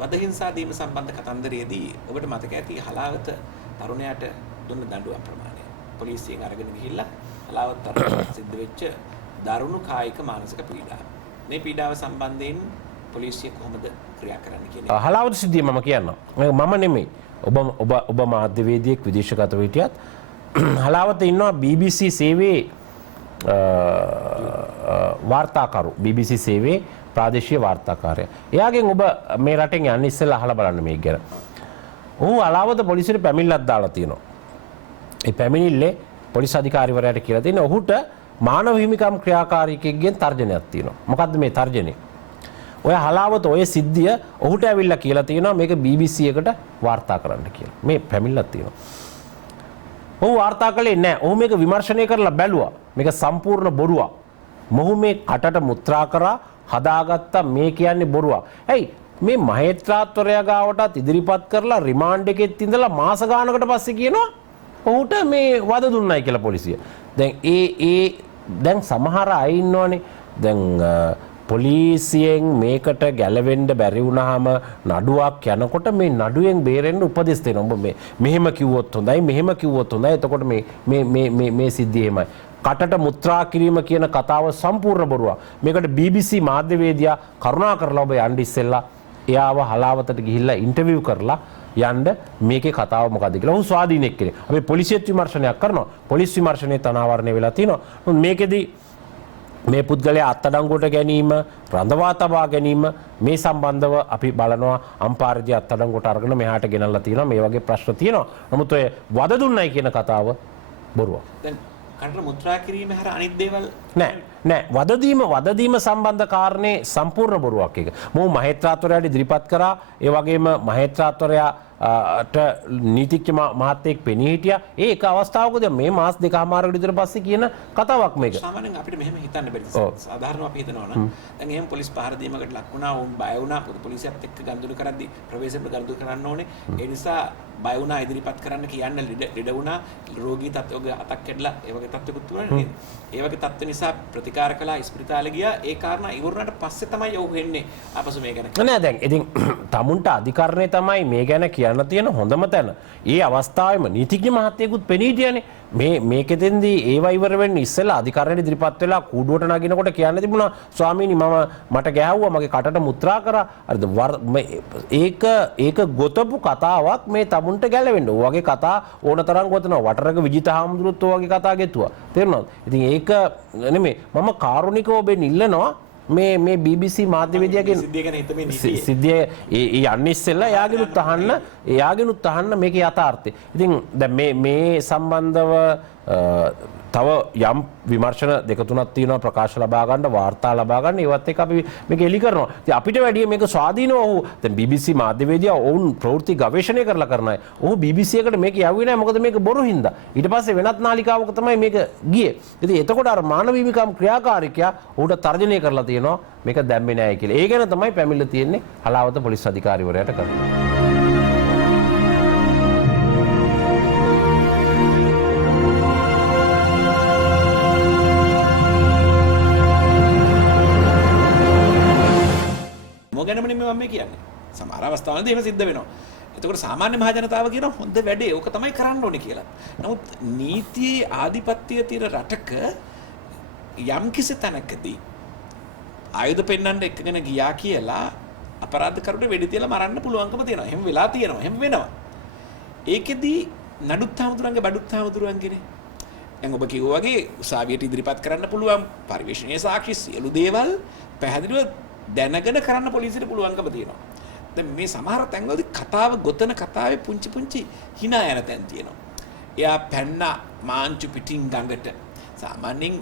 වදහිංසා දීම සම්බන්ධ කතන්දරයේදී ඔබට මතක ඇති හලාවත තරුණයාට දුන්න දඬුවම් ප්‍රමාණය. පොලිසියෙන් අරගෙන ගිහිල්ලා හලාවත තරුණයාට සිද්ධ වෙච්ච දරුණු කායික මානසික පීඩාව. මේ පීඩාව සම්බන්ධයෙන් පොලිසිය කොහොමද ක්‍රියා කරන්න කියන්නේ? හලාවත සිද්ධිය මම කියන්නම්. මම නෙමෙයි. ඔබ මාධ්‍යවේදියෙක් විදේශගතව හිටියත් හලාවත ඉන්නවා BBC සේවයේ වාර්තාකරු. BBC සේවයේ ප්‍රාදේශීය වාර්තාකාරය. එයාගෙන් ඔබ මේ රටෙන් යන්න ඉස්සෙල්ලා අහලා බලන්න මේක ගැන. ඔහු අලාවත පොලිසියට පැමිණිල්ලක් දාලා තියෙනවා. ඒ පැමිණිල්ලේ පොලිස් අධිකාරිවරයාට කියලා තියෙනවා ඔහුට මානව හිමිකම් ක්‍රියාකාරීකෙක්ගෙන් තර්ජනයක් තියෙනවා. මොකද්ද මේ තර්ජනය? ඔය හලාවත ඔය සිද්ධිය ඔහුට ඇවිල්ලා කියලා තියෙනවා මේක BBC එකට වාර්තා කරන්න කියලා. මේ පැමිණිල්ලක් තියෙනවා. ඔහු වාර්තා කළේ නැහැ. ඔහු මේක විමර්ශනය කරලා බැලුවා. මේක සම්පූර්ණ බොරුවක්. මොහු මේ කටට මුත්‍රා කරා හදාගත්තා මේ කියන්නේ බොරුවක්. ඇයි මේ මහේත්‍රාත්වරයා ගාවටත් ඉදිරිපත් කරලා රිමාන්ඩ් එකෙත් ඉඳලා මාස ගානකට පස්සේ කියනවා ඔහුට මේ වද දුන්නයි කියලා පොලිසිය. දැන් දැන් සමහර අය ඉන්නවනේ දැන් පොලිසියෙන් මේකට ගැලවෙන්න බැරි වුණාම නඩුවක් යනකොට මේ නඩුවෙන් බේරෙන්න උපදෙස් දෙනවා. ඔබ මෙහෙම කිව්වොත් හොඳයි මෙහෙම කිව්වොත් හොඳයි. එතකොට මේ සිද්ධිය එහෙමයි. කටට මුත්‍රා කිරීම කියන කතාව සම්පූර්ණ බොරුවක්. මේකට BBC මාධ්‍යවේදියා කරුණා කරලා ඔබ යන්න ඉස්සෙල්ලා එයාව හලාවතට ගිහිල්ලා ඉන්ටර්විව් කරලා යන්න මේකේ කතාව මොකද්ද කියලා. ඔහු ස්වාධීනෙක් කෙනෙක්. අපි පොලිසියත් විමර්ශනයක් කරනවා. පොලිස් විමර්ශනයේ තනාවරණය වෙලා තියෙනවා. මේකෙදි මේ පුද්ගලයා අත්අඩංගුවට ගැනීම, රඳවා තබා ගැනීම මේ සම්බන්ධව අපි බලනවා අම්පාරදී අත්අඩංගුවට අරගෙන මෙහාට ගෙනල්ලා තියෙනවා. මේ වගේ ප්‍රශ්න තියෙනවා. නමුත් ඔය වද දුන්නයි කියන කතාව බොරුවක්. දැන් කටට මුත්‍රා කිරීම හැර අනිත් දේවල් නෑ වදදීම සම්බන්ධ කාරණේ සම්පූර්ණ බොරුවක් එක. මොහු මහේත්‍රාත්වරයාට ඉදිරිපත් කරා. ඒ වගේම මහේත්‍රාත්වරයාට නීතිඥ මහත්තයෙක් පෙනී හිටියා. ඒ එක අවස්ථාවකදී මේ මාස දෙකමාරකට විතර පස්සේ කියන කතාවක් මේක. සාමාන්‍යයෙන් අපිට මෙහෙම හිතන්න බැරිද? සාධාරණව අපි හිතනවා නම් දැන් එහෙම පොලිස් පහර දීමකට ලක් වුණා, වුන් බය වුණා, පොලිසියත් එක්ක ගනුදෙනු කරද්දී ප්‍රවේශයට ගනුදෙනු කරන්න ඕනේ. ඒ නිසා බය වුණා ඉදිරිපත් කරන්න කියන්න ලෙඩ වුණා, රෝගී තත්ත්වයක අතක් කැඩලා ඒ වගේ තත්ත්වකුත් වුණා නේද? ඒ වගේ තත්ත්ව නිසා ප්‍රතිකාර කළා, ස්පිරිතාලේ ගියා. ඒ කාරණා ඉවරුණාට පස්සේ තමයි ඔහු එන්නේ ආපසු මේ ගැන. නෑ දැන් ඉතින් තමුන්ට අධිකරණය තමයි මේ ගැන කියන්න තියෙන හොඳම තැන. ඒ අවස්ථාවේම නීතිඥ මහත්තයෙකුත් පෙනී හිටියනේ. මේකෙතෙන්දී ඒවා ඉවර වෙන්න ඉස්සෙල්ලා අධිකරණයට ඉදිරිපත් වෙලා කූඩුවට නගිනකොට කියන්න තිබුණා ස්වාමීනි මට ගැහුවා මගේ කටට මුත්‍රා කරා. හරිද? ඒක ගොතපු කතාවක් මේ තමුන්ට ගැලවෙන්න. ඔය වගේ කතා ඕන තරම් ගොතනවා. වටරක විජිත හාමුදුරුවෝත් ඔය වගේ කතා ගෙතුවා. තේරුණාද? ඉතින් ඒක නෙමෙයි මම කාරුණිකව ඔබෙන් ඉල්ලනවා මේ BBC මාධ්‍යවේදියාගෙන් සිද්ධිය යන්නේ ඉස්සෙල්ලා එයාගෙනුත් අහන්න මේකේ යථාර්ථය. ඉතින් දැන් මේ සම්බන්ධව තව යම් විමර්ශන දෙක තුනක් තියෙනවා ප්‍රකාශ ලබා ගන්න වාර්තා ලබා ගන්න ඒවත් එක්ක අපි මේක එලි කරනවා. ඉතින් අපිට වැඩිය මේක ස්වාධීනව ඔහු දැන් BBC මාධ්‍යවේදියා ඔවුන් ප්‍රවෘත්ති ගවේෂණය කරලා කරන අය. ඔහු BBC එකට මේක යවුවේ නැහැ මොකද මේක බොරු හින්දා. ඊට පස්සේ වෙනත් නාලිකාවක තමයි මේක ගියේ. ඉතින් එතකොට අර මානව හිමිකම් ක්‍රියාකාරිකයා ඔහුට තර්ජනය කරලා තියෙනවා මේක දැම්මේ නැහැ කියලා. ඒ ගැන තමයි පැමිණිලා තියෙන්නේ හලාවත පොලිස් අධිකාරිවරයාට කරනවා. ගැනමනේ මම කියන්නේ. සමහර අවස්ථාවලදී එහෙම සිද්ධ වෙනවා. එතකොට සාමාන්‍ය මහ ජනතාව කියන හොඳ වැඩේ ඕක තමයි කරන්න ඕනේ කියලා. නමුත් නීතියේ ආධිපත්‍යය තියෙන රටක යම් කිසි තැනකදී ආයුධ පෙන්වන්න එක්කගෙන ගියා කියලා අපරාධකරුට වෙඩි තියලා මරන්න පුළුවන්කම තියෙනවා. එහෙම වෙලා තියෙනවා. එහෙම වෙනවා. ඒකෙදී නඩුත් හාමුදුරන්ගේ බඩුත් හාමුදුරන්ගේනේ. දැන් ඔබ කිව්වා වගේ උසාවියට ඉදිරිපත් කරන්න පුළුවන් පරිවේශනීය සාක්ෂි සියලු දේවල් පැහැදිලිව දැනගෙන කරන්න පොලිසියට පුළුවන්කම තියෙනවා. දැන් මේ සමහර තැන්වලදී කතාව ගොතන කතාවේ පුංචි hina යන තැන් තියෙනවා. එයා පැන්න මාංචු පිටින් ගඟට සාමාන්‍යයෙන්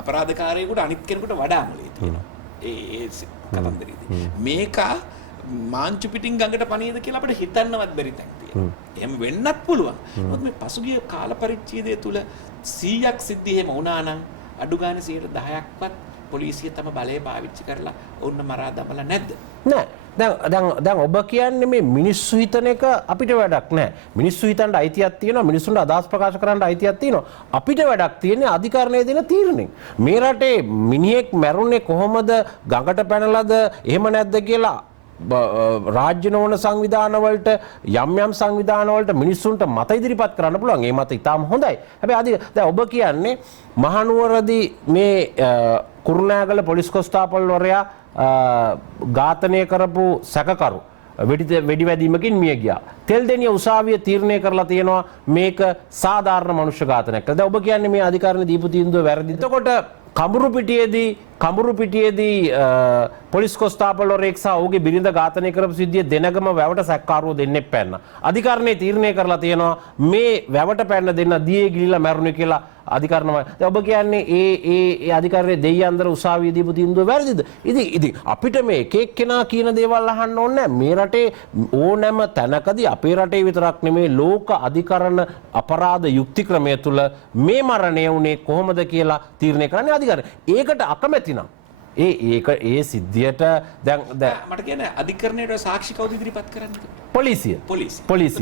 අපරාධකාරයෙකුට අනිත් කෙනෙකුට වඩා මොලේ තියෙනවා. ඒ කතන්දරේදී. මේක මාංචු පිටින් ගඟට පණියද කියලා අපිට හිතන්නවත් බැරි තැන් තියෙනවා. එහෙම වෙන්නත් පුළුවන්. මොකද මේ පසුගිය කාල පරිච්ඡේදය තුල 100ක් සිද්ධි එහෙම වුණා නම් අඩු ගානේ 10%ක්වත් පොලිසිය තම බලය පාවිච්චි කරලා ඔවුන් මරා දමලා නැද්ද? නෑ. දැන් ඔබ කියන්නේ මේ මිනිස්සු හිතන එක අපිට වැඩක් නෑ. මිනිස්සු හිතන්න අයිතියක් තියෙනවා. මිනිස්සුන්ට අදහස් ප්‍රකාශ කරන්න අයිතියක් තියෙනවා. අපිට වැඩක් තියෙන්නේ අධිකරණයේ දෙන තීරණය. මේ රටේ මිනිහෙක් මැරුණේ කොහොමද? ගඟට පැනලාද? එහෙම නැද්ද කියලා රාජ්‍ය නොවන සංවිධාන වලට යම් සංවිධාන වලට මිනිස්සුන්ට මත ඉදිරිපත් කරන්න පුළුවන්. ඒ මත ඉතාම හොඳයි. හැබැයි දැන් ඔබ කියන්නේ මහනුවරදී මේ කුරුණෑගල පොලිස් කොස්තාපල්වරයා ඝාතනය කරපු සැකකරු වෙඩි වැදීමකින් මිය ගියා. තෙල්දෙනිය උසාවිය තීරණය කරලා තියෙනවා මේක සාධාරණ මනුෂ්‍ය ඝාතනයක්. දැන් ඔබ කියන්නේ මේ අධිකරණ දීපු තීන්දුව වැරදිද? එතකොට කඹුරුපිටියේදී පොලිස් කොස්තාපල්වරයෙක් සහ ඔහුගේ බිරිඳ ඝාතනය කරපු සිද්ධිය දෙනගම වැවට සැකකාරවෝ දෙන්නෙක් පැන්නා. අධිකරණයේ තීරණය කරලා තියෙනවා මේ වැවට පැන්න දෙන්න දියේ ගිලිලා මැරුණේ කියලා අධිකරණම. දැන් ඔබ කියන්නේ ඒ අධිකරණයේ දෙයියන්දර උසාවිය දීපු තීන්දුව වැරදිද? ඉතින් අපිට මේ එක එක්කෙනා කියන දේවල් අහන්න ඕනේ නැහැ. මේ රටේ ඕනෑම තැනකදී අපේ රටේ විතරක් නෙමෙයි ලෝක අධිකරණ අපරාධ යුක්ති ක්‍රමය තුල මේ මරණය වුණේ කොහොමද කියලා තීරණය කරන්නේ අධිකරණය. ඒකට අකමැති නම් ඒ සිද්ධියට දැන් මට කියන්නේ අධිකරණයට සාක්ෂි කවුද ඉදිරිපත් කරන්නේ? පොලිසිය.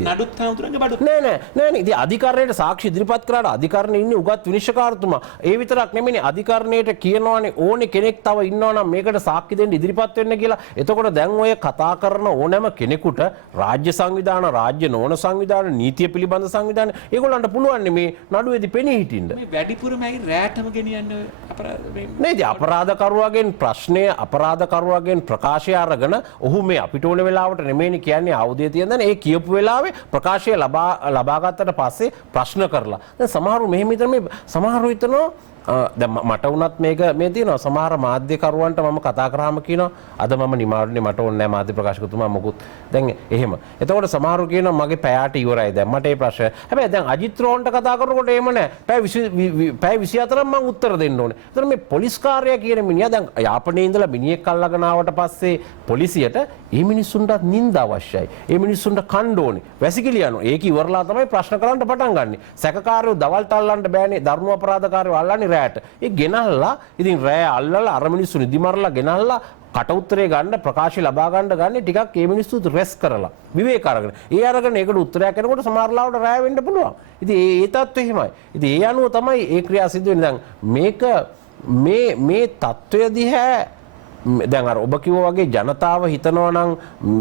නඩුත් හාමුදුරන්ගේ බඩුත් නෑ ඉතින් අධිකරණයට සාක්ෂි ඉදිරිපත් කරාට අධිකරණයේ ඉන්නේ උගත් විනිශ්චයකාරතුමා. ඒ විතරක් නෙමෙයි අධිකරණයට කියනවානේ ඕනේ කෙනෙක් තව ඉන්නවනම් මේකට සාක්ෂි දෙන්න ඉදිරිපත් වෙන්න කියලා. එතකොට දැන් ඔය කතා කරන ඕනෑම කෙනෙකුට රාජ්‍ය සංවිධාන, රාජ්‍ය නොවන සංවිධාන, නීතිය පිළිබඳ සංවිධාන ඒගොල්ලන්ට පුළුවන් මේ නඩුවේදී පෙනී හිටින්න. මේ වැඩිපුරම ඇයි රැටම ගෙනියන්නේ අපරාධ නේද? අපරාධකරුවාගෙන් ප්‍රශ්නය අපරාධකරුවාගෙන් ප්‍රකාශය අරගෙන ඔහු මේ අපිට ඕන වෙලාවට නෙමෙයිනේ කියන්නේ ආයුධය තියෙන ඒ කියපු වෙලාවේ ප්‍රකාශය ලබා ගත්තට පස්සේ ප්‍රශ්න කරලා. දැන් සමහරු මෙහෙම හිතන මේ සමහරු හිතනවා දැන් මට වුණත් මේක මේ තියෙනවා සමහර මාධ්‍යකරුවන්ට මම කතා කරාම කියනවා අද මම නිමාඩුනේ මට ඕනේ නැහැ මාධ්‍ය ප්‍රකාශකතුමා මොකුත් දැන් එහෙම. එතකොට සමහරු කියනවා මගේ පැයට ඉවරයි දැන් මට ඒ ප්‍රශ්නය. හැබැයි දැන් අජිත් රෝන්ට කතා කරනකොට එහෙම නැහැ. පැය 24ක් මම උත්තර දෙන්න ඕනේ. එතකොට මේ පොලිස් කාර්යය කියන මිනිහා දැන් යාපනයේ ඉඳලා මිනිහෙක් අල්ලගෙන ආවට පස්සේ පොලිසියට මේ මිනිස්සුන්ට නින්ද අවශ්‍යයි. මේ මිනිස්සුන්ට කණ්ඩ ඕනේ. වැසිකිලි යනවා. ඒක ඉවරලා තමයි ප්‍රශ්න කරන්න පටන් ගන්නෙ. සැකකාරයෝ දවල්ට අල්ලන්න බෑනේ. දරුණු අපරාධකාරයෝ අල්ලන්නේ රැට. ඒ ගෙනල්ලා ඉතින් රෑ අල්ලලා අර මිනිස්සු නිදි මරලා ගෙනල්ලා කට උත්තරේ ගන්න ප්‍රකාශය ලබා ගන්න ටිකක් මේ මිනිස්සුත් රෙස් කරලා විවේක අරගෙන. ඒ අරගෙන ඒකට උත්තරයක් එනකොට සමහර ලාවට රෑ වෙන්න පුළුවන්. ඉතින් ඒ තත්ත්වය එහෙමයි. ඉතින් ඒ අනුව තමයි ඒ ක්‍රියා සිදු වෙන්නේ. දැන් මේක මේ තත්ත්වය දිහා දැන් අර ඔබ කිව්වා වගේ ජනතාව හිතනවා නම්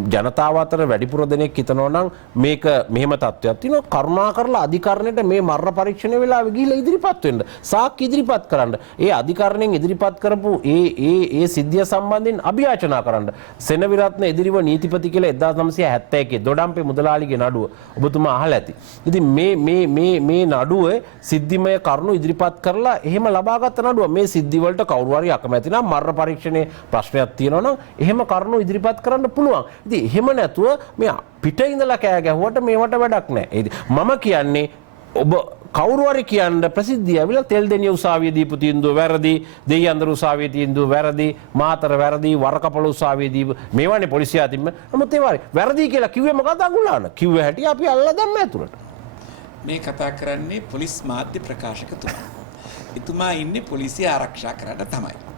ජනතාව අතර වැඩිපුර දෙනෙක් හිතනවා නම් මේක මෙහෙම තත්ත්වයක් තියෙනවා කරුණාකරලා අධිකරණයට මේ මරණ පරීක්ෂණ වෙලාවෙ ගිහිල්ලා ඉදිරිපත් වෙන්න සාක්ෂි ඉදිරිපත් කරන්න ඒ අධිකරණයෙන් ඉදිරිපත් කරපු ඒ සිද්ධිය සම්බන්ධයෙන් අභියාචනා කරන්න සෙනවිරත්න එදිරිව නීතිපති කියලා 1971 දොඩම්පේ මුදලාලිගේ නඩුව ඔබතුමා අහලා ඇති. ඉතින් මේ නඩුවේ සිද්ධිමය කරුණු ඉදිරිපත් කරලා එහෙම ලබාගත් නඩුව මේ සිද්ධි වලට කවුරු හරි අකමැති නම් මරණ පරීක්ෂණයේ ප්‍රශ්නයක් තියෙනවා නම් එහෙම කරුණු ඉදිරිපත් කරන්න පුළුවන්. ඉතින් එහෙම නැතුව මේ පිටේ ඉඳලා කෑ ගැහුවට මේවට වැඩක් නැහැ. මම කියන්නේ ඔබ කවුරු හරි කියන්න ප්‍රසිද්ධිය ඇවිල්ලා තෙල්දෙනිය උසාවියේ දීපු තීන්දුව වැරදි, දෙයියන්දර උසාවියේ තීන්දුව වැරදි, මාතර වැරදි, වරකපොළ උසාවියේ දීපු මේවනේ පොලිසිය අතින්ම. නමුත් ඒවා වැරදි කියලා කිව්වේ මොකද අගුලාන? කිව්ව හැටි අපි අල්ලලා දැම්ම ඇතුළට. මේ කතා කරන්නේ පොලිස් මාධ්‍ය ප්‍රකාශකතුමා. එතුමා ඉන්නේ පොලිසිය ආරක්ෂා කරන්න තමයි.